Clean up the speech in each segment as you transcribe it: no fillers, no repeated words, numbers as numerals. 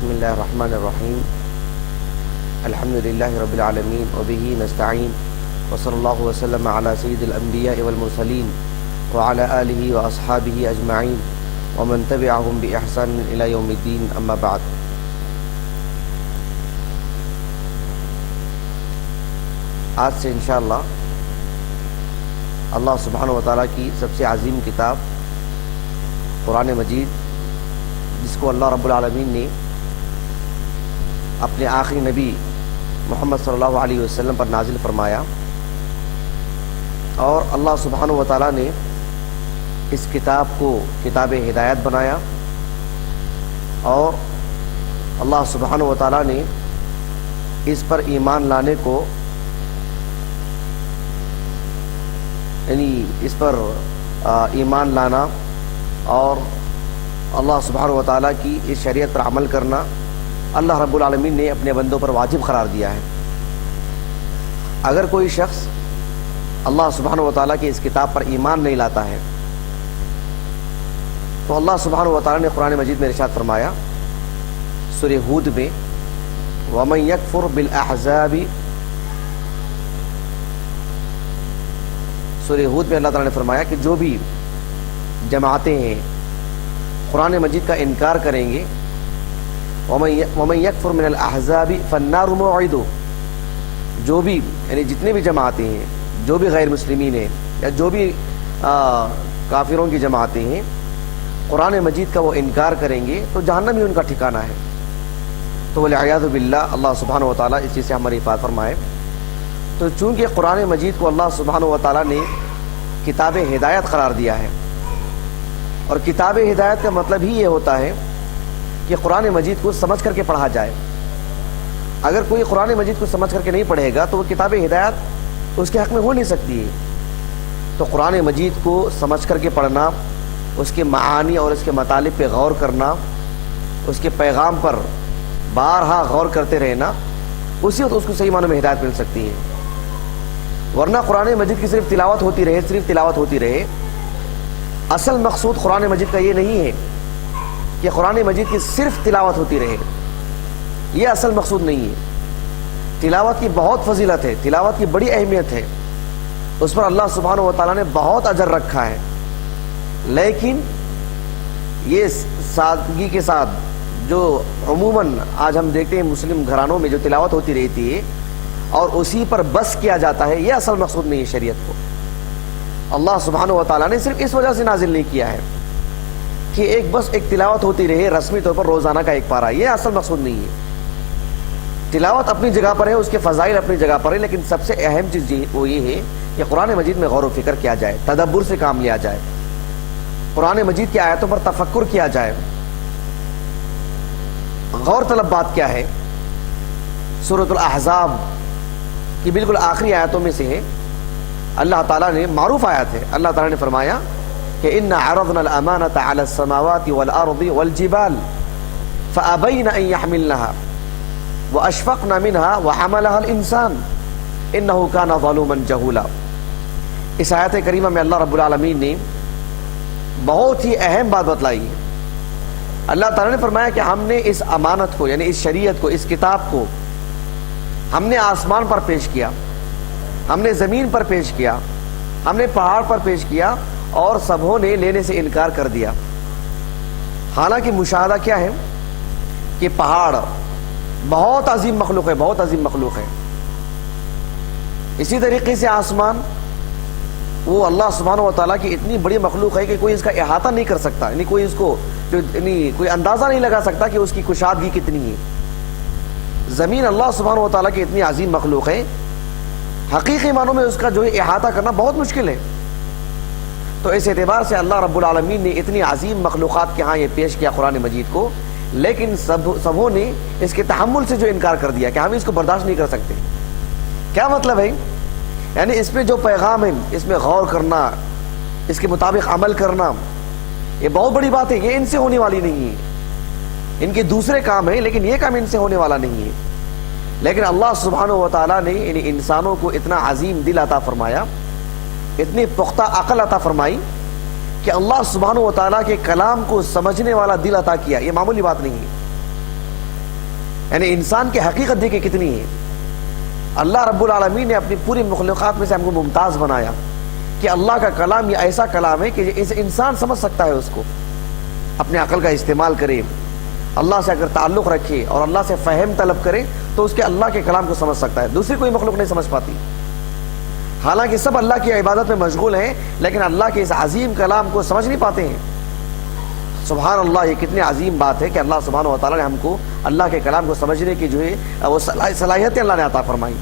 بسم اللہ الرحمن الرحیم الحمد للہ رب العالمین وبہ نستعین وصلی اللہ وسلم علی سید الانبیاء والمرسلین وعلی آلہ واصحابہ اجمعین ومن تبعہم بإحسان الی یوم الدین اما بعد۔ آج سے انشاءاللہ اللہ سبحانہ وتعالیٰ کی سب سے عظیم کتاب قرآن مجید، جس کو اللہ رب العالمین نے اپنے آخری نبی محمد صلی اللہ علیہ وسلم پر نازل فرمایا، اور اللہ سبحانہ وتعالیٰ نے اس کتاب کو کتاب ہدایت بنایا، اور اللہ سبحانہ وتعالیٰ نے اس پر ایمان لانے کو اس پر ایمان لانا اور اللہ سبحانہ وتعالیٰ کی اس شریعت پر عمل کرنا اللہ رب العالمین نے اپنے بندوں پر واجب قرار دیا ہے۔ اگر کوئی شخص اللہ سبحانہ وتعالیٰ کی اس کتاب پر ایمان نہیں لاتا ہے تو اللہ سبحانہ وتعالیٰ نے قرآن مجید میں ارشاد فرمایا سورہ ہود میں، وَمَن يَكْفُرْ بِالْأَحْزَابِ، سورہ ہود میں اللہ تعالیٰ نے فرمایا کہ جو بھی جماعتیں ہیں قرآن مجید کا انکار کریں گے، وَمَن يَكْفُرْ مِنَ الْأَحْزَابِ فَالنَّارُ مَوْعِدُهُ، جو بھی یعنی جتنے بھی جماعتیں ہیں، جو بھی غیر مسلمین ہیں یا جو بھی کافروں کی جماعتیں ہیں، قرآن مجید کا وہ انکار کریں گے تو جہنم ہی ان کا ٹھکانہ ہے۔ تو والعیاذ باللہ، اللہ سبحانہ وتعالیٰ اس چیز سے ہماری حفاظت فرمائے۔ تو چونکہ قرآن مجید کو اللہ سبحانہ وتعالیٰ نے کتاب ہدایت قرار دیا ہے، اور کتاب ہدایت کا مطلب ہی یہ ہوتا ہے کہ قرآن مجید کو سمجھ کر کے پڑھا جائے۔ اگر کوئی قرآن مجید کو سمجھ کر کے نہیں پڑھے گا تو وہ کتاب ہدایت اس کے حق میں ہو نہیں سکتی ہے۔ تو قرآن مجید کو سمجھ کر کے پڑھنا، اس کے معانی اور اس کے مطالب پہ غور کرنا، اس کے پیغام پر بارہا غور کرتے رہنا، اسی وقت اس کو صحیح معنوں میں ہدایت مل سکتی ہے۔ ورنہ قرآن مجید کی صرف تلاوت ہوتی رہے، اصل مقصود قرآن مجید کا یہ نہیں ہے کہ قرآن مجید کی صرف تلاوت ہوتی رہے، یہ اصل مقصود نہیں ہے۔ تلاوت کی بہت فضیلت ہے، تلاوت کی بڑی اہمیت ہے، اس پر اللہ سبحانہ وتعالیٰ نے بہت اجر رکھا ہے، لیکن یہ سادگی کے ساتھ جو عموماً آج ہم دیکھتے ہیں مسلم گھرانوں میں جو تلاوت ہوتی رہتی ہے اور اسی پر بس کیا جاتا ہے، یہ اصل مقصود نہیں ہے شریعت کو۔ اللہ سبحانہ وتعالیٰ نے صرف اس وجہ سے نازل نہیں کیا ہے کہ ایک تلاوت ہوتی رہے رسمی طور پر روزانہ کا ایک پارہ، یہ اصل مقصود نہیں ہے۔ تلاوت اپنی جگہ پر ہے، اس کے فضائل اپنی جگہ پر ہے، لیکن سب سے اہم چیز وہ یہ ہے کہ قرآن مجید میں غور و فکر کیا جائے، تدبر سے کام لیا جائے، قرآن مجید کی آیتوں پر تفکر کیا جائے۔ غور طلب بات کیا ہے؟ سورۃ الاحزاب کی بالکل آخری آیتوں میں سے ہے، اللہ تعالیٰ نے معروف آیت ہے، اللہ تعالیٰ نے فرمایا کہ اِنَّا عَرَضْنَا الْأَمَانَةَ عَلَى السَّمَاوَاتِ وَالْأَرْضِ وَالْجِبَالِ فَأَبَيْنَ أَن يَحْمِلْنَهَا وَأَشْفَقْنَ مِنْهَا وَحَمَلَهَا الْإِنسَانُ إِنَّهُ كَانَ ظَلُومًا جَهُولًا۔ اس آیت کریمہ میں اللہ رب العالمین نے بہت ہی اہم بات بتلائی ہے۔ اللہ تعالیٰ نے فرمایا کہ ہم نے اس امانت کو، یعنی اس شریعت کو، اس کتاب کو ہم نے آسمان پر پیش کیا، ہم نے زمین پر پیش کیا، ہم نے پہاڑ پر پیش کیا، اور سبھوں نے لینے سے انکار کر دیا۔ حالانکہ مشاہدہ کیا ہے کہ پہاڑ بہت عظیم مخلوق ہے، بہت عظیم مخلوق ہے۔ اسی طریقے سے آسمان، وہ اللہ سبحانہ وتعالیٰ کی اتنی بڑی مخلوق ہے کہ کوئی اس کا احاطہ نہیں کر سکتا، یعنی کوئی اس کو کوئی اندازہ نہیں لگا سکتا کہ اس کی کشادگی کتنی ہے۔ زمین اللہ سبحانہ وتعالیٰ کی اتنی عظیم مخلوق ہے، حقیقی معنوں میں اس کا جو ہے احاطہ کرنا بہت مشکل ہے۔ تو اس اعتبار سے اللہ رب العالمین نے اتنی عظیم مخلوقات کے ہاں یہ پیش کیا قرآن مجید کو، لیکن سبوں نے اس کے تحمل سے جو انکار کر دیا کہ ہم اس کو برداشت نہیں کر سکتے۔ کیا مطلب ہے؟ یعنی اس میں جو پیغام ہے، اس میں غور کرنا، اس کے مطابق عمل کرنا، یہ بہت بڑی بات ہے، یہ ان سے ہونے والی نہیں ہے۔ ان کے دوسرے کام ہیں لیکن یہ کام ان سے ہونے والا نہیں ہے۔ لیکن اللہ سبحانہ وتعالیٰ نے ان انسانوں کو اتنا عظیم دل عطا فرمایا، اتنی پختہ عقل عطا فرمائی کہ اللہ سبحانہ وتعالیٰ کے کلام کو سمجھنے والا دل عطا کیا۔ یہ معمولی بات نہیں ہے۔ یعنی انسان کی حقیقت دیکھیں کتنی ہے. اللہ رب العالمین نے اپنی پوری مخلوقات میں سے ہم کو ممتاز بنایا کہ اللہ کا کلام یہ ایسا کلام ہے کہ انسان سمجھ سکتا ہے، اس کو اپنے عقل کا استعمال کرے، اللہ سے اگر تعلق رکھے اور اللہ سے فہم طلب کرے تو اس کے اللہ کے کلام کو سمجھ سکتا ہے. دوسری کوئی مخلوق نہیں سمجھ پاتی. حالانکہ سب اللہ کی عبادت میں مشغول ہیں لیکن اللہ کے اس عظیم کلام کو سمجھ نہیں پاتے ہیں. سبحان اللہ، یہ کتنی عظیم بات ہے کہ اللہ سبحانہ و تعالیٰ نے ہم کو اللہ کے کلام کو سمجھنے کی جو ہے وہ صلاحیتیں اللہ نے عطا فرمائی.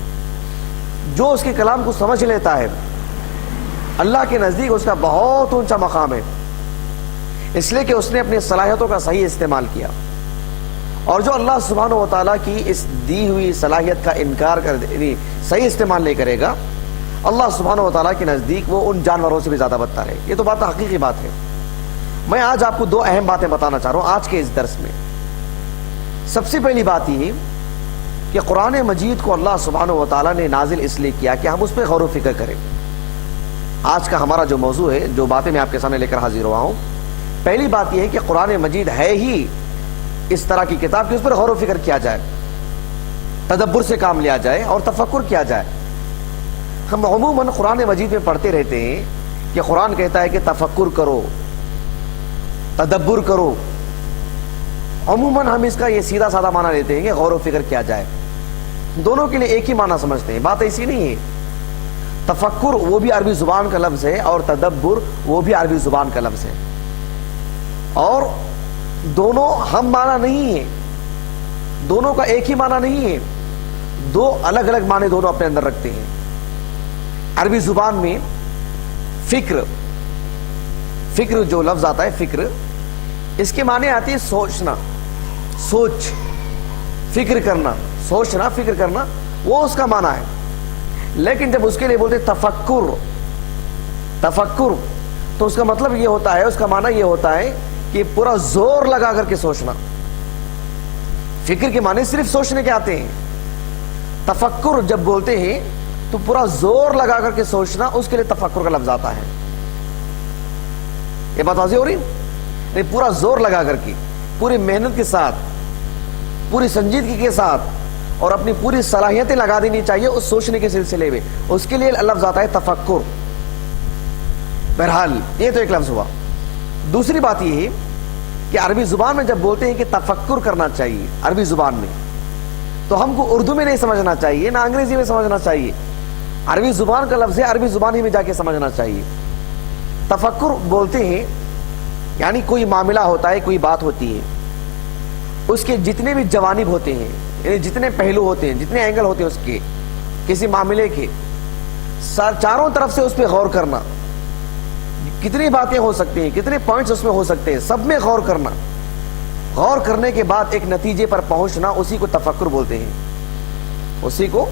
جو اس کے کلام کو سمجھ لیتا ہے اللہ کے نزدیک اس کا بہت اونچا مقام ہے، اس لیے کہ اس نے اپنی صلاحیتوں کا صحیح استعمال کیا. اور جو اللہ سبحانہ و تعالیٰ کی اس دی ہوئی صلاحیت کا انکار کر دے، صحیح استعمال نہیں کرے گا، اللہ سبحانہ و تعالیٰ کے نزدیک وہ ان جانوروں سے بھی زیادہ بدتر ہے. یہ تو بات حقیقی بات ہے. میں آج آپ کو دو اہم باتیں بتانا چاہ رہا ہوں آج کے اس درس میں. سب سے پہلی بات یہ کہ قرآن مجید کو اللہ سبحانہ و تعالیٰ نے نازل اس لیے کیا کہ ہم اس پہ غور و فکر کریں. آج کا ہمارا جو موضوع ہے، جو باتیں میں آپ کے سامنے لے کر حاضر ہوا ہوں، پہلی بات یہ ہے کہ قرآن مجید ہے ہی اس طرح کی کتاب کہ اس پر غور و فکر کیا جائے، تدبر سے کام لیا جائے اور تفکر کیا جائے. ہم عموماً قرآن مجید میں پڑھتے رہتے ہیں کہ قرآن کہتا ہے کہ تفکر کرو، تدبر کرو. عموماً ہم اس کا یہ سیدھا سادہ معنی لیتے ہیں کہ غور و فکر کیا جائے. دونوں کے لیے ایک ہی معنی سمجھتے ہیں. بات ایسی نہیں ہے. تفکر وہ بھی عربی زبان کا لفظ ہے اور تدبر وہ بھی عربی زبان کا لفظ ہے، اور دونوں ہم معنی نہیں ہے، دونوں کا ایک ہی معنی نہیں ہے، دو الگ الگ معنی دونوں اپنے اندر رکھتے ہیں. عربی زبان میں فکر جو لفظ آتا ہے، فکر، اس کے معنی آتی ہے سوچنا، سوچ، فکر کرنا، سوچنا، فکر کرنا، وہ اس کا معنی ہے. لیکن جب اس کے لیے بولتے تفکر تو اس کا مطلب یہ ہوتا ہے، اس کا معنی یہ ہوتا ہے کہ پورا زور لگا کر کے سوچنا. فکر کے معنی صرف سوچنے کے آتے ہیں. تفکر جب بولتے ہیں تو پورا زور لگا کر کے سوچنا، اس کے لیے تفکر کا لفظ آتا ہے. یہ بات واضح ہو رہی؟ پورا زور لگا کر کے، پوری محنت کے ساتھ، پوری سنجیدگی کے ساتھ اور اپنی پوری صلاحیتیں لگا دینی چاہیے اس سوچنے کے سلسلے میں، اس کے لیے لفظ آتا ہے تفکر. بہرحال یہ تو ایک لفظ ہوا. دوسری بات یہ ہے کہ عربی زبان میں جب بولتے ہیں کہ تفکر کرنا چاہیے عربی زبان میں، تو ہم کو اردو میں نہیں سمجھنا چاہیے، نہ انگریزی میں سمجھنا چاہیے. عربی زبان کا لفظ ہے، عربی زبان ہی میں جا کے سمجھنا چاہیے. تفکر بولتے ہیں یعنی کوئی معاملہ ہوتا ہے، کوئی بات ہوتی ہے، اس کے جتنے بھی جوانب ہوتے ہیں، یعنی جتنے پہلو ہوتے ہیں، جتنے اینگل ہوتے ہیں اس کے، کسی معاملے کے چاروں طرف سے اس پہ غور کرنا. کتنی باتیں ہو سکتی ہیں، کتنے پوائنٹس اس میں ہو سکتے ہیں، سب میں غور کرنا. غور کرنے کے بعد ایک نتیجے پر پہنچنا، اسی کو تفکر بولتے ہیں. اسی کو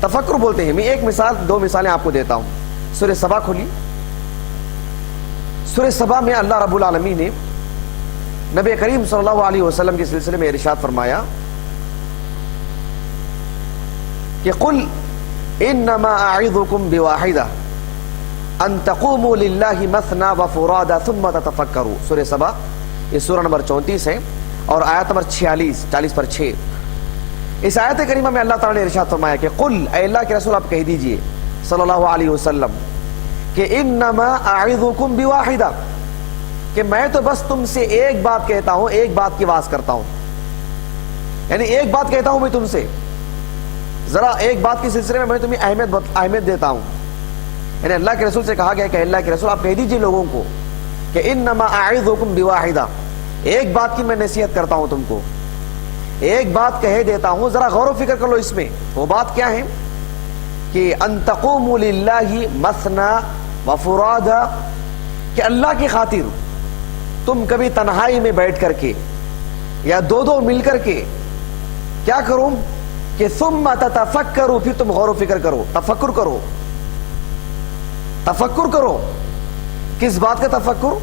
تفکر بولتے ہیں. میں ایک مثال، دو مثالیں آپ کو دیتا ہوں. سورہ سبا کھولی. سورہ سبا میں اللہ رب العالمین نے نبی کریم صلی اللہ علیہ وسلم کے سلسلے میں ارشاد فرمایا کہ قل انما اعظکم بواحدہ ان تقوموا للہ مثنی وفرادا ثم تتفکروا. سورہ سبا یہ سورہ نمبر 34 ہے اور آیت نمبر 40/6. اس آیت کریمہ میں اللہ تعالیٰ نے ارشاد فرمایا کہ قل، اے اللہ کے رسول آپ کہہ دیجئے صلی اللہ علیہ وسلم کہ انما اعظکم بواحدہ، کہ میں تو بس تم سے ایک بات کہتا ہوں، ایک بات کی واز کرتا ہوں. یعنی ایک بات کہتا ہوں میں تم سے، ذرا ایک بات کے سلسلے میں تمہیں اہمیت دیتا ہوں. یعنی اللہ کے رسول سے کہا گیا کہ اللہ کے رسول آپ کہہ دیجئے لوگوں کو کہ انما اعظکم بواحدہ، ایک بات کی میں نصیحت کرتا ہوں تم کو، ایک بات کہہ دیتا ہوں، ذرا غور و فکر کر لو اس میں. وہ بات کیا ہے کہ ان تقوموا للہ مثنی وفرادا، کہ اللہ کی خاطر تم کبھی تنہائی میں بیٹھ کر کے یا دو دو مل کر کے کیا کرو کہ ثم تتفکروا، پھر تم غور و فکر کرو، تفکر کرو. تفکر کرو کس بات کا تفکر؟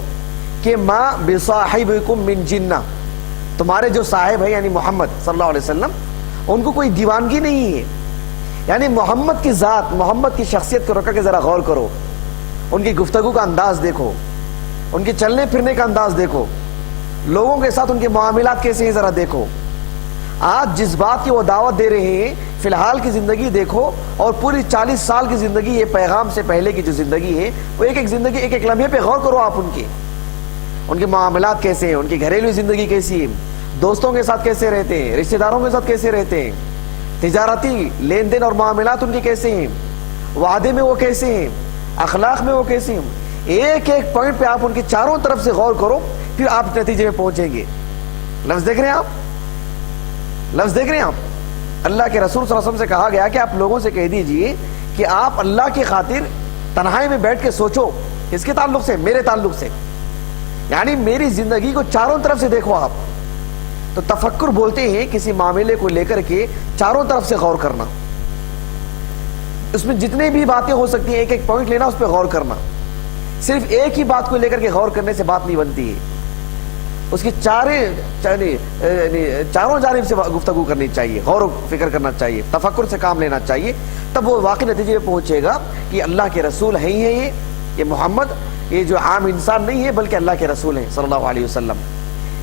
کہ ما بصاحبکم من جنہ، تمہارے جو صاحب ہے یعنی محمد صلی اللہ علیہ وسلم، ان کو کوئی دیوانگی نہیں ہے. یعنی محمد کی ذات، محمد کی شخصیت کو رکھ کے ذرا غور کرو، ان کی گفتگو کا انداز دیکھو، ان کے چلنے پھرنے کا انداز دیکھو، لوگوں کے ساتھ ان کے معاملات کیسے ہیں ذرا دیکھو. آج جس بات کی وہ دعوت دے رہے ہیں، فی الحال کی زندگی دیکھو اور پوری 40 سال کی زندگی، یہ پیغام سے پہلے کی جو زندگی ہے، وہ ایک ایک زندگی، ایک ایک لمحے پہ غور کرو آپ، ان کے معاملات کیسے ہیں، ان کی گھریلو زندگی کیسی ہے، دوستوں کے ساتھ کیسے رہتے ہیں، رشتہ داروں کے ساتھ کیسے رہتے ہیں، تجارتی لین دین اور معاملات ان کے کیسے ہیں، وعدے میں وہ کیسے ہیں، اخلاق میں وہ کیسے ہیں، ایک ایک پوائنٹ پہ آپ ان کی چاروں طرف سے غور کرو، پھر آپ نتیجے میں پہنچیں گے۔ لفظ دیکھ رہے ہیں آپ، لفظ دیکھ رہے ہیں آپ، اللہ کے رسول صلی اللہ علیہ وسلم سے کہا گیا کہ آپ لوگوں سے کہہ دیجئے کہ آپ اللہ کی خاطر تنہائی میں بیٹھ کے سوچو، اس کے تعلق سے، میرے تعلق سے، یعنی میری زندگی کو چاروں طرف سے دیکھو آپ۔ تو تفکر بولتے ہیں کسی معاملے کو لے کر کے چاروں طرف سے غور کرنا، اس میں جتنے بھی باتیں ہو سکتی ہیں ایک ایک پوائنٹ لینا، اس پہ غور کرنا، صرف ایک ہی بات کو لے کر کے غور کرنے سے بات نہیں بنتی ہے، اس کی چاروں جانب سے گفتگو کرنی چاہیے، غور و فکر کرنا چاہیے، تفکر سے کام لینا چاہیے، تب وہ واقعی نتیجے میں پہنچے گا کہ اللہ کے رسول ہیں ہی ہیں، یہ محمد، یہ جو عام انسان نہیں ہے بلکہ اللہ کے رسول ہیں صلی اللہ علیہ وسلم،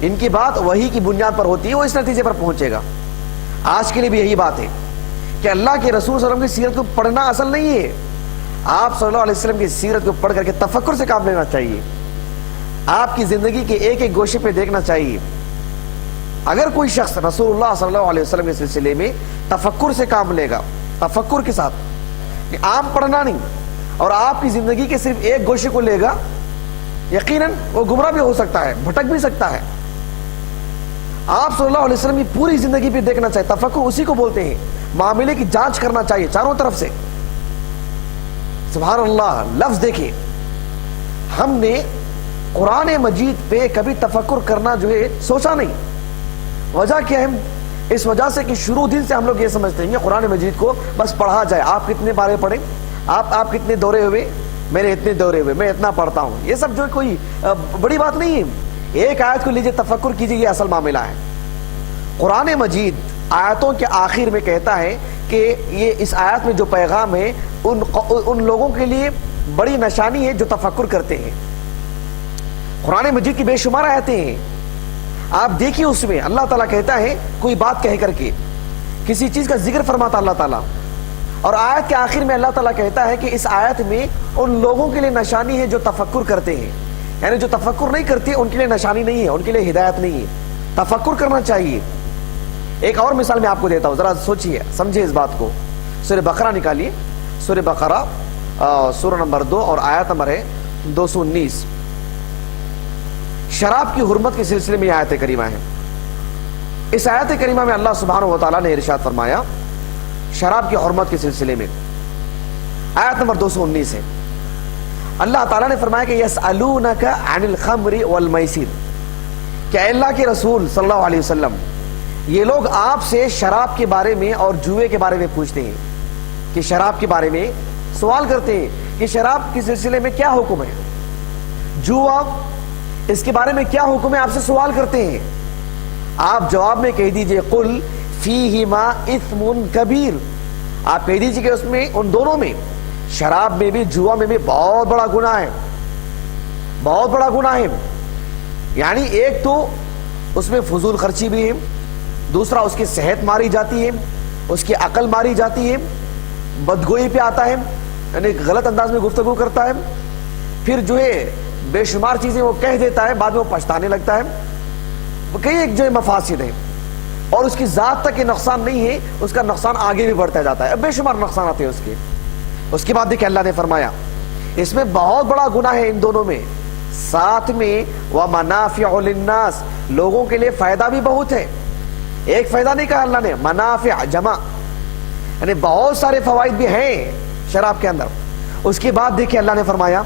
ان کی بات وحی کی بنیاد پر ہوتی ہے، وہ اس نتیجے پر پہنچے گا۔ آج کے لیے بھی یہی بات ہے کہ اللہ کے رسول صلی اللہ علیہ وسلم کی سیرت کو پڑھنا اصل نہیں ہے، آپ صلی اللہ علیہ وسلم کی سیرت کو پڑھ کر کے تفکر سے کام لینا چاہیے، آپ کی زندگی کے ایک ایک گوشے پہ دیکھنا چاہیے۔ اگر کوئی شخص رسول اللہ صلی اللہ علیہ وسلم کے سلسلے میں تفکر سے کام لے گا، تفکر کے ساتھ، عام پڑھنا نہیں، اور آپ کی زندگی کے صرف ایک گوشے کو لے گا، یقیناً وہ گمراہ بھی ہو سکتا ہے، بھٹک بھی سکتا ہے۔ آپ صلی اللہ علیہ وسلم کی پوری زندگی پہ دیکھنا چاہیے، تفکر اسی کو بولتے ہیں، معاملے کی جانچ کرنا چاہیے چاروں طرف سے۔ سبحان اللہ، لفظ دیکھیں، ہم نے قرآن مجید پہ کبھی تفکر کرنا جو ہے سوچا نہیں، وجہ کیا ہے؟ اس وجہ سے کہ شروع دن سے ہم لوگ یہ سمجھتے ہیں کہ قرآن مجید کو بس پڑھا جائے، آپ کتنے بارے پڑھیں، آپ کتنے دورے ہوئے، میں نے اتنے دورے ہوئے، میں اتنا پڑھتا ہوں، یہ سب جو کوئی بڑی بات نہیں ہے۔ ایک آیت کو لیجئے، تفکر کیجئے، یہ اصل معاملہ ہے۔ قرآن مجید آیتوں کے آخر میں کہتا ہے کہ یہ اس آیت میں جو پیغام ہے ان لوگوں کے لیے بڑی نشانی ہے جو تفکر کرتے ہیں۔ قرآن مجید کی بے شمار آیتیں ہیں، آپ دیکھیے، اس میں اللہ تعالیٰ کہتا ہے کوئی بات کہہ کر کے کسی چیز کا ذکر فرماتا اللہ تعالیٰ، اور آیت کے آخر میں اللہ تعالیٰ کہتا ہے کہ اس آیت میں ان لوگوں کے لیے نشانی ہے جو تفکر کرتے ہیں، یعنی جو تفکر نہیں کرتے ان کے لیے نشانی نہیں ہے، ان کے لیے ہدایت نہیں ہے، تفکر کرنا چاہیے۔ ایک اور مثال میں آپ کو دیتا ہوں، ذرا سوچیے، سمجھے اس بات کو۔ سورہ بقرہ نکالیے، سورہ بقرہ سورہ نمبر 2 اور آیت نمبر ہے 219۔ شراب کی حرمت کے سلسلے میں آیت کریمہ ہے۔ اس آیت کریمہ میں اللہ سبحانہ و تعالیٰ نے ارشاد فرمایا شراب کی حرمت کے سلسلے میں، آیت نمبر 219 ہے۔ اللہ تعالیٰ نے فرمایا کہ یسألونک عن الخمر والمیسر، کہ اے اللہ کے رسول صلی اللہ علیہ وسلم، یہ لوگ آپ سے شراب کے بارے میں اور جوئے کے بارے میں پوچھتے ہیں، کہ شراب کے بارے میں سوال کرتے ہیں کہ شراب کے سلسلے میں کیا حکم ہے، جوا اس کے بارے میں کیا حکم ہے، آپ سے سوال کرتے ہیں۔ آپ جواب میں کہہ دیجئے قل فیہما اثم کبیر، آپ کہہ دیجئے کہ اس میں، ان دونوں میں، شراب میں بھی جوا میں بھی بہت بڑا گناہ ہے، بہت بڑا گناہ ہے۔ یعنی ایک تو اس میں فضول خرچی بھی ہے، دوسرا اس کی صحت ماری جاتی ہے، اس کی عقل ماری جاتی ہے، بدگوئی پہ آتا ہے، یعنی غلط انداز میں گفتگو کرتا ہے، پھر جو ہے بے شمار چیزیں وہ کہہ دیتا ہے، بعد میں وہ پچھتانے لگتا ہے، وہ کئی ایک جو ہے مفاسد ہیں، اور اس کی ذات تک یہ نقصان نہیں ہے، اس کا نقصان آگے بھی بڑھتا جاتا ہے، بے شمار نقصانات ہیں اس کے۔ اس کے بعد دیکھیں اللہ نے فرمایا اس میں بہت بڑا گناہ ہے ان دونوں میں، ساتھ میں وَمَنَافِعُ لِلنَّاسِ، لوگوں کے لیے فائدہ بھی بہت ہے۔ ایک فائدہ نہیں کہا اللہ نے، منافع جمع، یعنی بہت سارے فوائد بھی ہیں شراب کے اندر۔ اس کے بعد دیکھیں اللہ نے فرمایا،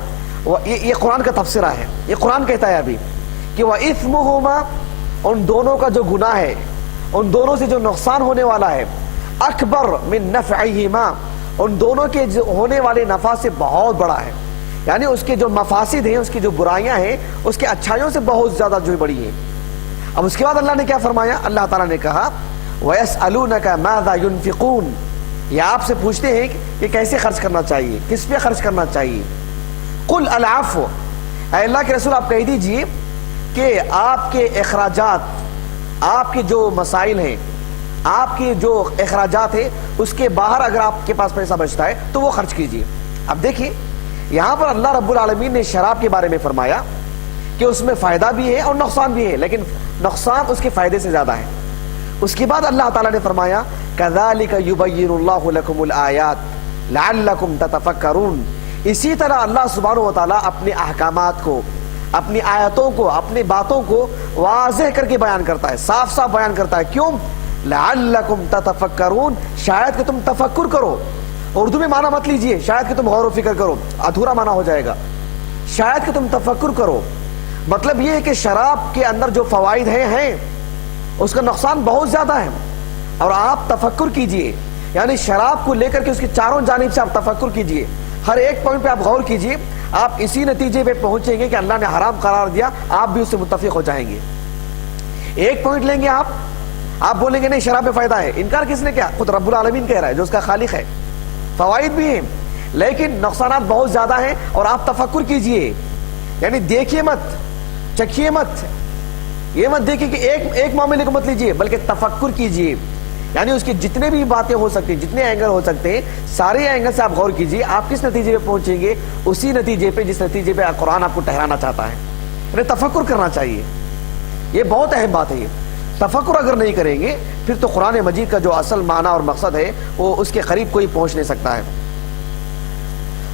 یہ قرآن کا تفسیرہ ہے، یہ قرآن کہتا ہے ابھی کہ وَإِثْمُهُمَا، ان دونوں کا جو گناہ ہے، ان دونوں سے جو نقصان ہونے والا ہے، اکبر من نفعہما، ان دونوں کے جو ہونے والے نفع سے بہت بڑا ہے، یعنی اس کے جو مفاسد ہیں، اس کی جو برائیاں ہیں، اس کے اچھائیوں سے بہت زیادہ جو بڑی ہیں۔ اب اس کے بعد اللہ نے کیا فرمایا؟ اللہ تعالیٰ نے کہا وَيَسْأَلُونَكَ مَاذَا يُنْفِقُونَ، یہ آپ سے پوچھتے ہیں کہ کیسے خرچ کرنا چاہیے، کس پہ خرچ کرنا چاہیے۔ قُلْ الْعَفْوَ، اے اللہ کے رسول آپ کہہ دیجئے کہ آپ کے اخراجات، آپ کے جو مسائل ہیں، آپ کے جو اخراجات ہے اس کے باہر اگر آپ کے پاس پیسہ بچتا ہے تو وہ خرچ کیجئے۔ اب دیکھیے یہاں پر اللہ رب العالمین نے شراب کے بارے میں فرمایا کہ اس میں فائدہ بھی ہے اور نقصان بھی ہے، لیکن نقصان اس کے فائدے سے زیادہ ہے۔ اس کے بعد اللہ تعالیٰ نے فرمایا كَذَلِكَ يُبَيِّنُ اللَّهُ لَكُمُ الْآيَاتِ لَعَلَّكُمْ تَتَفَكَّرُونَ۔ اسی طرح اللہ سبحانہ وتعالیٰ اپنے احکامات کو، اپنی آیتوں کو، اپنی باتوں کو واضح کر کے بیان کرتا ہے، صاف صاف بیان کرتا ہے۔ کیوں؟ لَعَلَّكُمْ تَتَفَكَّرُونَ، شاید کہ تم تفکر کرو۔ اردو میں معنی مت لیجئے شاید کہ تم غور و فکر کرو، ادھورا معنی ہو جائے گا۔ شاید کہ تم تفکر کرو، مطلب یہ ہے کہ شراب کے اندر جو فوائد ہیں اس کا نقصان بہت زیادہ ہے، اور آپ تفکر کیجئے، یعنی شراب کو لے کر کے اس کی چاروں جانب سے آپ تفکر کیجئے، ہر ایک پوائنٹ پہ آپ غور کیجئے، آپ اسی نتیجے پہ پہنچیں گے کہ اللہ نے حرام قرار دیا، آپ بھی اس سے متفق ہو جائیں گے۔ ایک پوائنٹ لیں گے آپ بولیں گے نہیں شراب میں فائدہ ہے، انکار کس نے کیا؟ خود رب العالمین کہہ رہا ہے جو اس کا خالق ہے۔ فوائد بھی ہیں لیکن نقصانات بہت زیادہ ہیں، اور آپ تفکر کیجئے، یعنی دیکھیے مت، چکھیے مت، یہ مت دیکھیے کہ ایک معاملے کو مت لیجئے بلکہ تفکر کیجئے، یعنی اس کی جتنے بھی باتیں ہو سکتی ہیں، جتنے اینگل ہو سکتے ہیں، سارے اینگل سے آپ غور کیجئے، آپ کس نتیجے پہ پہنچیں گے؟ اسی نتیجے پہ جس نتیجے پہ قرآن آپ کو ٹھہرانا چاہتا ہے، یعنی تفکر کرنا چاہیے۔ یہ بہت اہم بات ہے، یہ تفکر اگر نہیں کریں گے پھر تو قرآن مجید کا جو اصل معنی اور مقصد ہے وہ اس کے قریب کوئی پہنچ نہیں سکتا ہے۔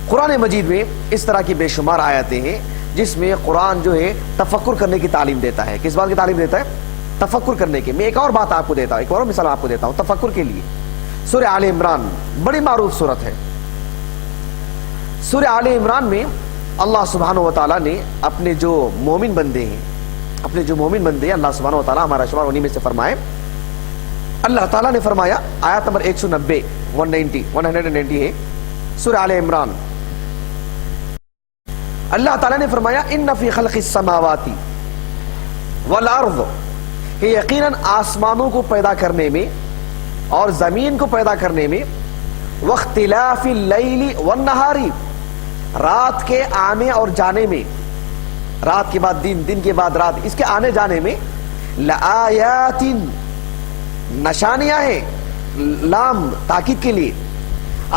قرآن مجید میں اس طرح کی بے شمار آیتیں ہیں جس میں قرآن جو ہے تفکر کرنے کی تعلیم دیتا ہے۔ کس بات کی تعلیم دیتا ہے؟ تفکر کرنے کی۔ میں ایک اور بات آپ کو دیتا ہوں، ایک اور مثال آپ کو دیتا ہوں تفکر کے لیے۔ سورہ آل عمران بڑی معروف سورت ہے۔ سورہ آل عمران میں اللہ سبحانہ و تعالیٰ نے اپنے جو مومن بندے ہیں، اللہ سبحانہ و تعالیٰ ہمارا شمار انہی میں سے فرمائے۔ اللہ تعالیٰ نے فرمایا، آیت نمبر 190 ہے سورہ آل عمران، اللہ تعالیٰ نے فرمایا ان فی خلق السماوات والارض، کہ یقیناً آسمانوں کو پیدا کرنے میں اور زمین کو پیدا کرنے میں، واختلاف اللیل والنہار، رات کے آنے اور جانے میں، رات کے بعد دن، دن کے بعد رات، اس کے آنے جانے میں، لآیات، نشانیاں ہیں، لام تاکید کے لیے،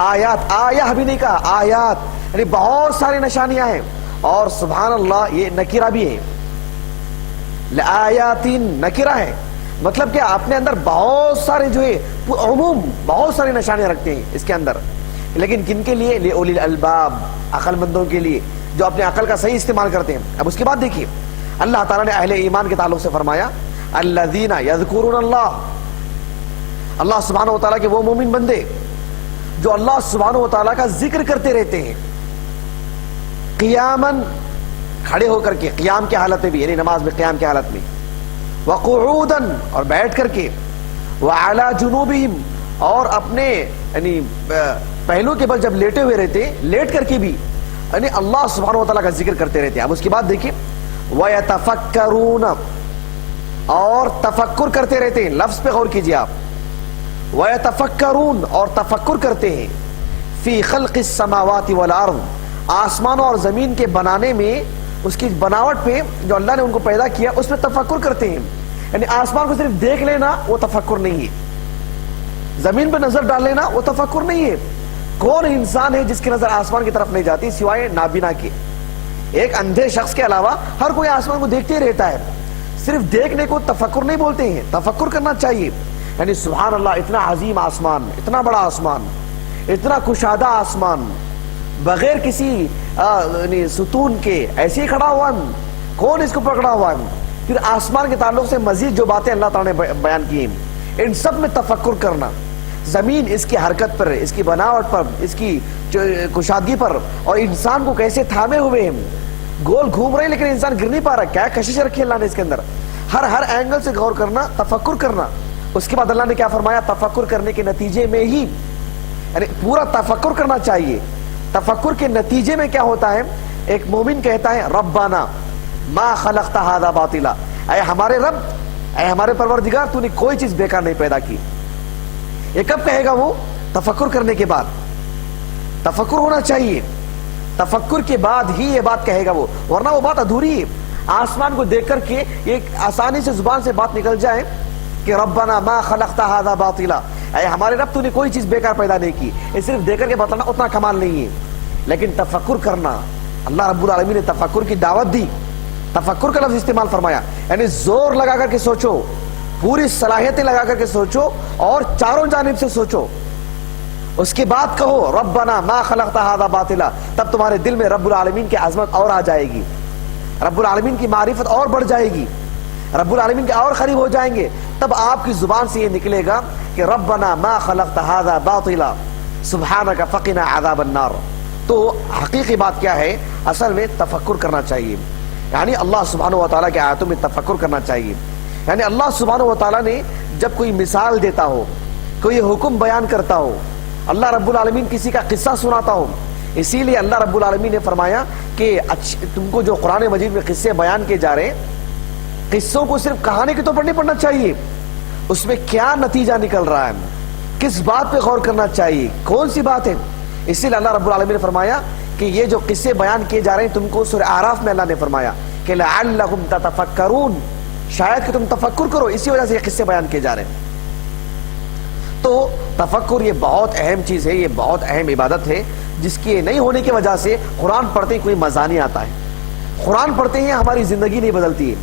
آیات، آیہ بھی نہیں کہا، آیات یعنی بہت ساری نشانیاں ہیں، اور سبحان اللہ یہ نکرہ بھی ہے، لآیات نکرہ ہے، مطلب کہ اپنے اندر بہت سارے جو ہے عموم بہت ساری نشانیاں رکھتے ہیں اس کے اندر، لیکن کن کے لیے؟ لأولی الالباب، عقل مندوں کے لیے جو اپنے عقل کا صحیح استعمال کرتے ہیں۔ اب اس کے بعد دیکھیے اللہ تعالیٰ نے اہل ایمان کے تعلق سے فرمایا الذین یذکرون اللہ، اللہ سبحانہ و تعالیٰ کے وہ مومن بندے جو اللہ سبحانہ و تعالیٰ کا ذکر کرتے رہتے ہیں، قیاماً، کھڑے ہو کر کے، قیام کی حالت میں بھی، یعنی نماز میں قیام کی حالت میں، وقعوداً، اور بیٹھ کر کے، وعلی جنوبہم، اور اپنے یعنی پہلو کے بل جب لیٹے ہوئے رہتے ہیں، لیٹ کر کے بھی یعنی اللہ سبحانہ و تعالیٰ کا ذکر کرتے رہتے ہیں۔ اب اس کے بعد دیکھیں وَيَتَفَكَّرُونَ، اور تفکر کرتے رہتے ہیں، لفظ پہ غور کیجئے آپ، وَيَتَفَكَّرُونَ، اور تفکر کرتے ہیں، فی خلق السماوات والارض، آسمانوں اور زمین کے بنانے میں، اس کی بناوٹ پہ جو اللہ نے ان کو پیدا کیا اس میں تفکر کرتے ہیں، یعنی آسمان کو صرف دیکھ لینا وہ تفکر نہیں ہے، زمین پہ نظر ڈال لینا وہ تفکر نہیں ہے۔ کون انسان ہے جس کی نظر آسمان کی طرف نہیں جاتی سوائے نابینا کے؟ ایک اندھے شخص کے علاوہ ہر کوئی آسمان کو دیکھتے رہتا ہے، صرف دیکھنے کو تفکر نہیں بولتے ہیں، تفکر کرنا چاہیے، یعنی سبحان اللہ اتنا عظیم آسمان، اتنا بڑا آسمان، اتنا کشادہ آسمان، بغیر کسی یعنی ستون کے ایسے ہی کھڑا ہوا ہے، کون اس کو پکڑا ہوا ہے؟ پھر آسمان کے تعلق سے مزید جو باتیں اللہ تعالیٰ نے بیان کی ہیں ان سب میں تفکر کرنا، زمین اس کی حرکت پر، اس کی بناوٹ پر، اس کی کشادگی پر، اور انسان کو کیسے تھامے ہوئے ہیں، گول گھوم رہے ہیں لیکن انسان گر نہیں پا رہا، کیا کشش رکھی اللہ نے اس کے اندر، ہر اینگل سے غور کرنا، تفکر کرنا۔ اس کے بعد اللہ نے کیا فرمایا؟ تفکر کرنے کے نتیجے میں ہی، یعنی پورا تفکر کرنا چاہیے۔ تفکر کے نتیجے میں کیا ہوتا ہے؟ ایک مومن کہتا ہے ربنا ما خلقت ھذا باطلا، اے ہمارے رب، اے ہمارے پروردگار، تو نے کوئی چیز بیکار نہیں پیدا کی۔ یہ کب کہے گا؟ وہ تفکر کرنے کے بعد، تفکر ہونا چاہیے، تفکر کے بعد ہی یہ بات کہے گا وہ، ورنہ وہ بات ادھوری ہے۔ آسمان کو دیکھ کر کے ایک آسانی سے زبان سے بات نکل جائے کہ ربنا ما خلقت هذا باطلا، اے ہمارے رب تو نے کوئی چیز بیکار پیدا نہیں کی. یہ صرف دے کر کے بتانا اتنا کمال نہیں ہے، لیکن تفکر کرنا. اللہ رب العالمین نے تفکر کی دعوت دی، تفکر کا لفظ استعمال فرمایا، یعنی زور لگا کر کے سوچو، پوری صلاحیتیں لگا کر کے سوچو اور چاروں جانب سے سوچو. اس کے بعد کہو ربنا ما خلقت هذا باطلا، تب تمہارے دل میں رب العالمین کی عظمت اور آ جائے گی، رب العالمین کی معرفت اور بڑھ جائے گی، رب العالمین کے اور قریب ہو جائیں گے. تب آپ کی زبان سے یہ نکلے گا کہ ربنا ما خلقت هذا باطلا سبحانک فقنا عذاب النار. تو حقیقی بات کیا ہے؟ اصل میں تفکر کرنا چاہیے، یعنی اللہ سبحانہ و تعالیٰ کے آیاتوں میں تفکر کرنا چاہیے. یعنی اللہ سبحانہ و تعالیٰ نے جب کوئی مثال دیتا ہو، کوئی حکم بیان کرتا ہو، اللہ رب العالمین کسی کا قصہ سناتا ہو، اسی لیے اللہ رب العالمین نے فرمایا کہ تم کو جو قرآن مجید میں قصے بیان کیے جا رہے ہیں، قصوں کو صرف کہانی کے طور پر نہیں پڑھنا چاہیے، اس میں کیا نتیجہ نکل رہا ہے، کس بات پہ غور کرنا چاہیے، کون سی بات ہے. اسی لیے اللہ رب العالمین نے فرمایا کہ یہ جو قصے بیان کیے جا رہے ہیں تم کو سورہ اعراف میں اللہ نے فرمایا کہ لعلکم تتفکرون، شاید کہ تم تفکر کرو، اسی وجہ سے یہ قصے بیان کیے جا رہے ہیں. تو تفکر یہ بہت اہم چیز ہے، یہ بہت اہم عبادت ہے، جس کی نہیں ہونے کی وجہ سے قرآن پڑھتے ہی کوئی مزہ نہیں آتا ہے. قرآن پڑھتے ہیں ہماری زندگی نہیں بدلتی ہے،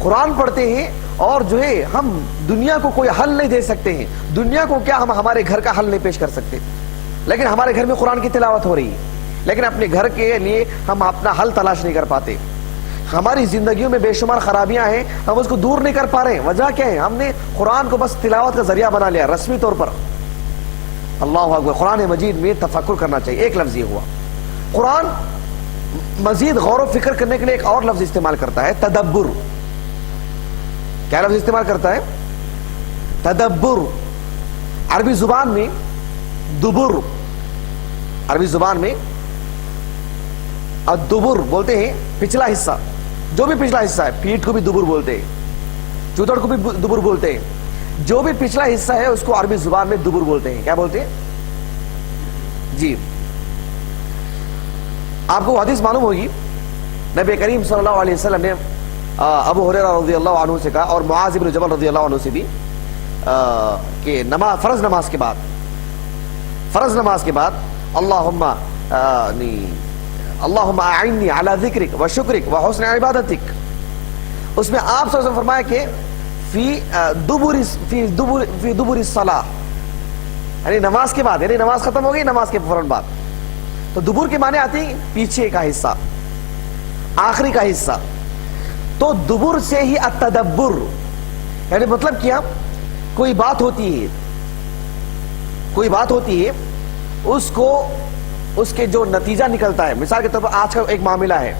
قرآن پڑھتے ہیں اور جو ہے ہم دنیا کو کوئی حل نہیں دے سکتے ہیں، دنیا کو کیا ہم ہمارے گھر کا حل نہیں پیش کر سکتے، لیکن ہمارے گھر میں قرآن کی تلاوت ہو رہی ہے، لیکن اپنے گھر کے لیے ہم اپنا حل تلاش نہیں کر پاتے. ہماری زندگیوں میں بے شمار خرابیاں ہیں، ہم اس کو دور نہیں کر پا رہے ہیں. وجہ کیا ہے؟ ہم نے قرآن کو بس تلاوت کا ذریعہ بنا لیا رسمی طور پر. اللہ اکبر. قرآن مجید میں تفکر کرنا چاہیے. ایک لفظ یہ ہوا. قرآن مزید غور و فکر کرنے کے لیے ایک اور لفظ استعمال کرتا ہے، تدبر. کیا لفظ استعمال کرتا ہے؟ تدبر. عربی زبان میں دبر، عربی زبان میں الدبر بولتے ہیں پچھلا حصہ، جو بھی پچھلا حصہ ہے. پیٹھ کو بھی دبر بولتے ہیں، چودڑ کو بھی دبر بولتے ہیں. جو بھی پچھلا حصہ ہے اس کو عربی زبان میں دبر بولتے ہیں. کیا بولتے ہیں جی؟ آپ کو حدیث معلوم ہوگی، نبی کریم صلی اللہ علیہ وسلم نے ابو ہریرہ رضی اللہ عنہ سے کہا اور معاذ بن جبل رضی اللہ عنہ سے بھی کہ فرض نماز کے بعد اللہم اعنی علی ذکرک و شکرک و حسن عبادتک، اس میں آپ صلی اللہ علیہ وسلم فرمایا کہ فی دبر الصلاۃ، یعنی نماز کے بعد، یعنی نماز ختم ہو گئی، نماز کے فوراً بعد. تو دبر کے معنی آتی ہے پیچھے کا حصہ، آخری کا حصہ. تو دبر سے ہی التدبر، یعنی مطلب کیا؟ کوئی بات ہوتی ہے اس کے جو نتیجہ نکلتا ہے. مثال کے طور پر آج کا ایک معاملہ ہے،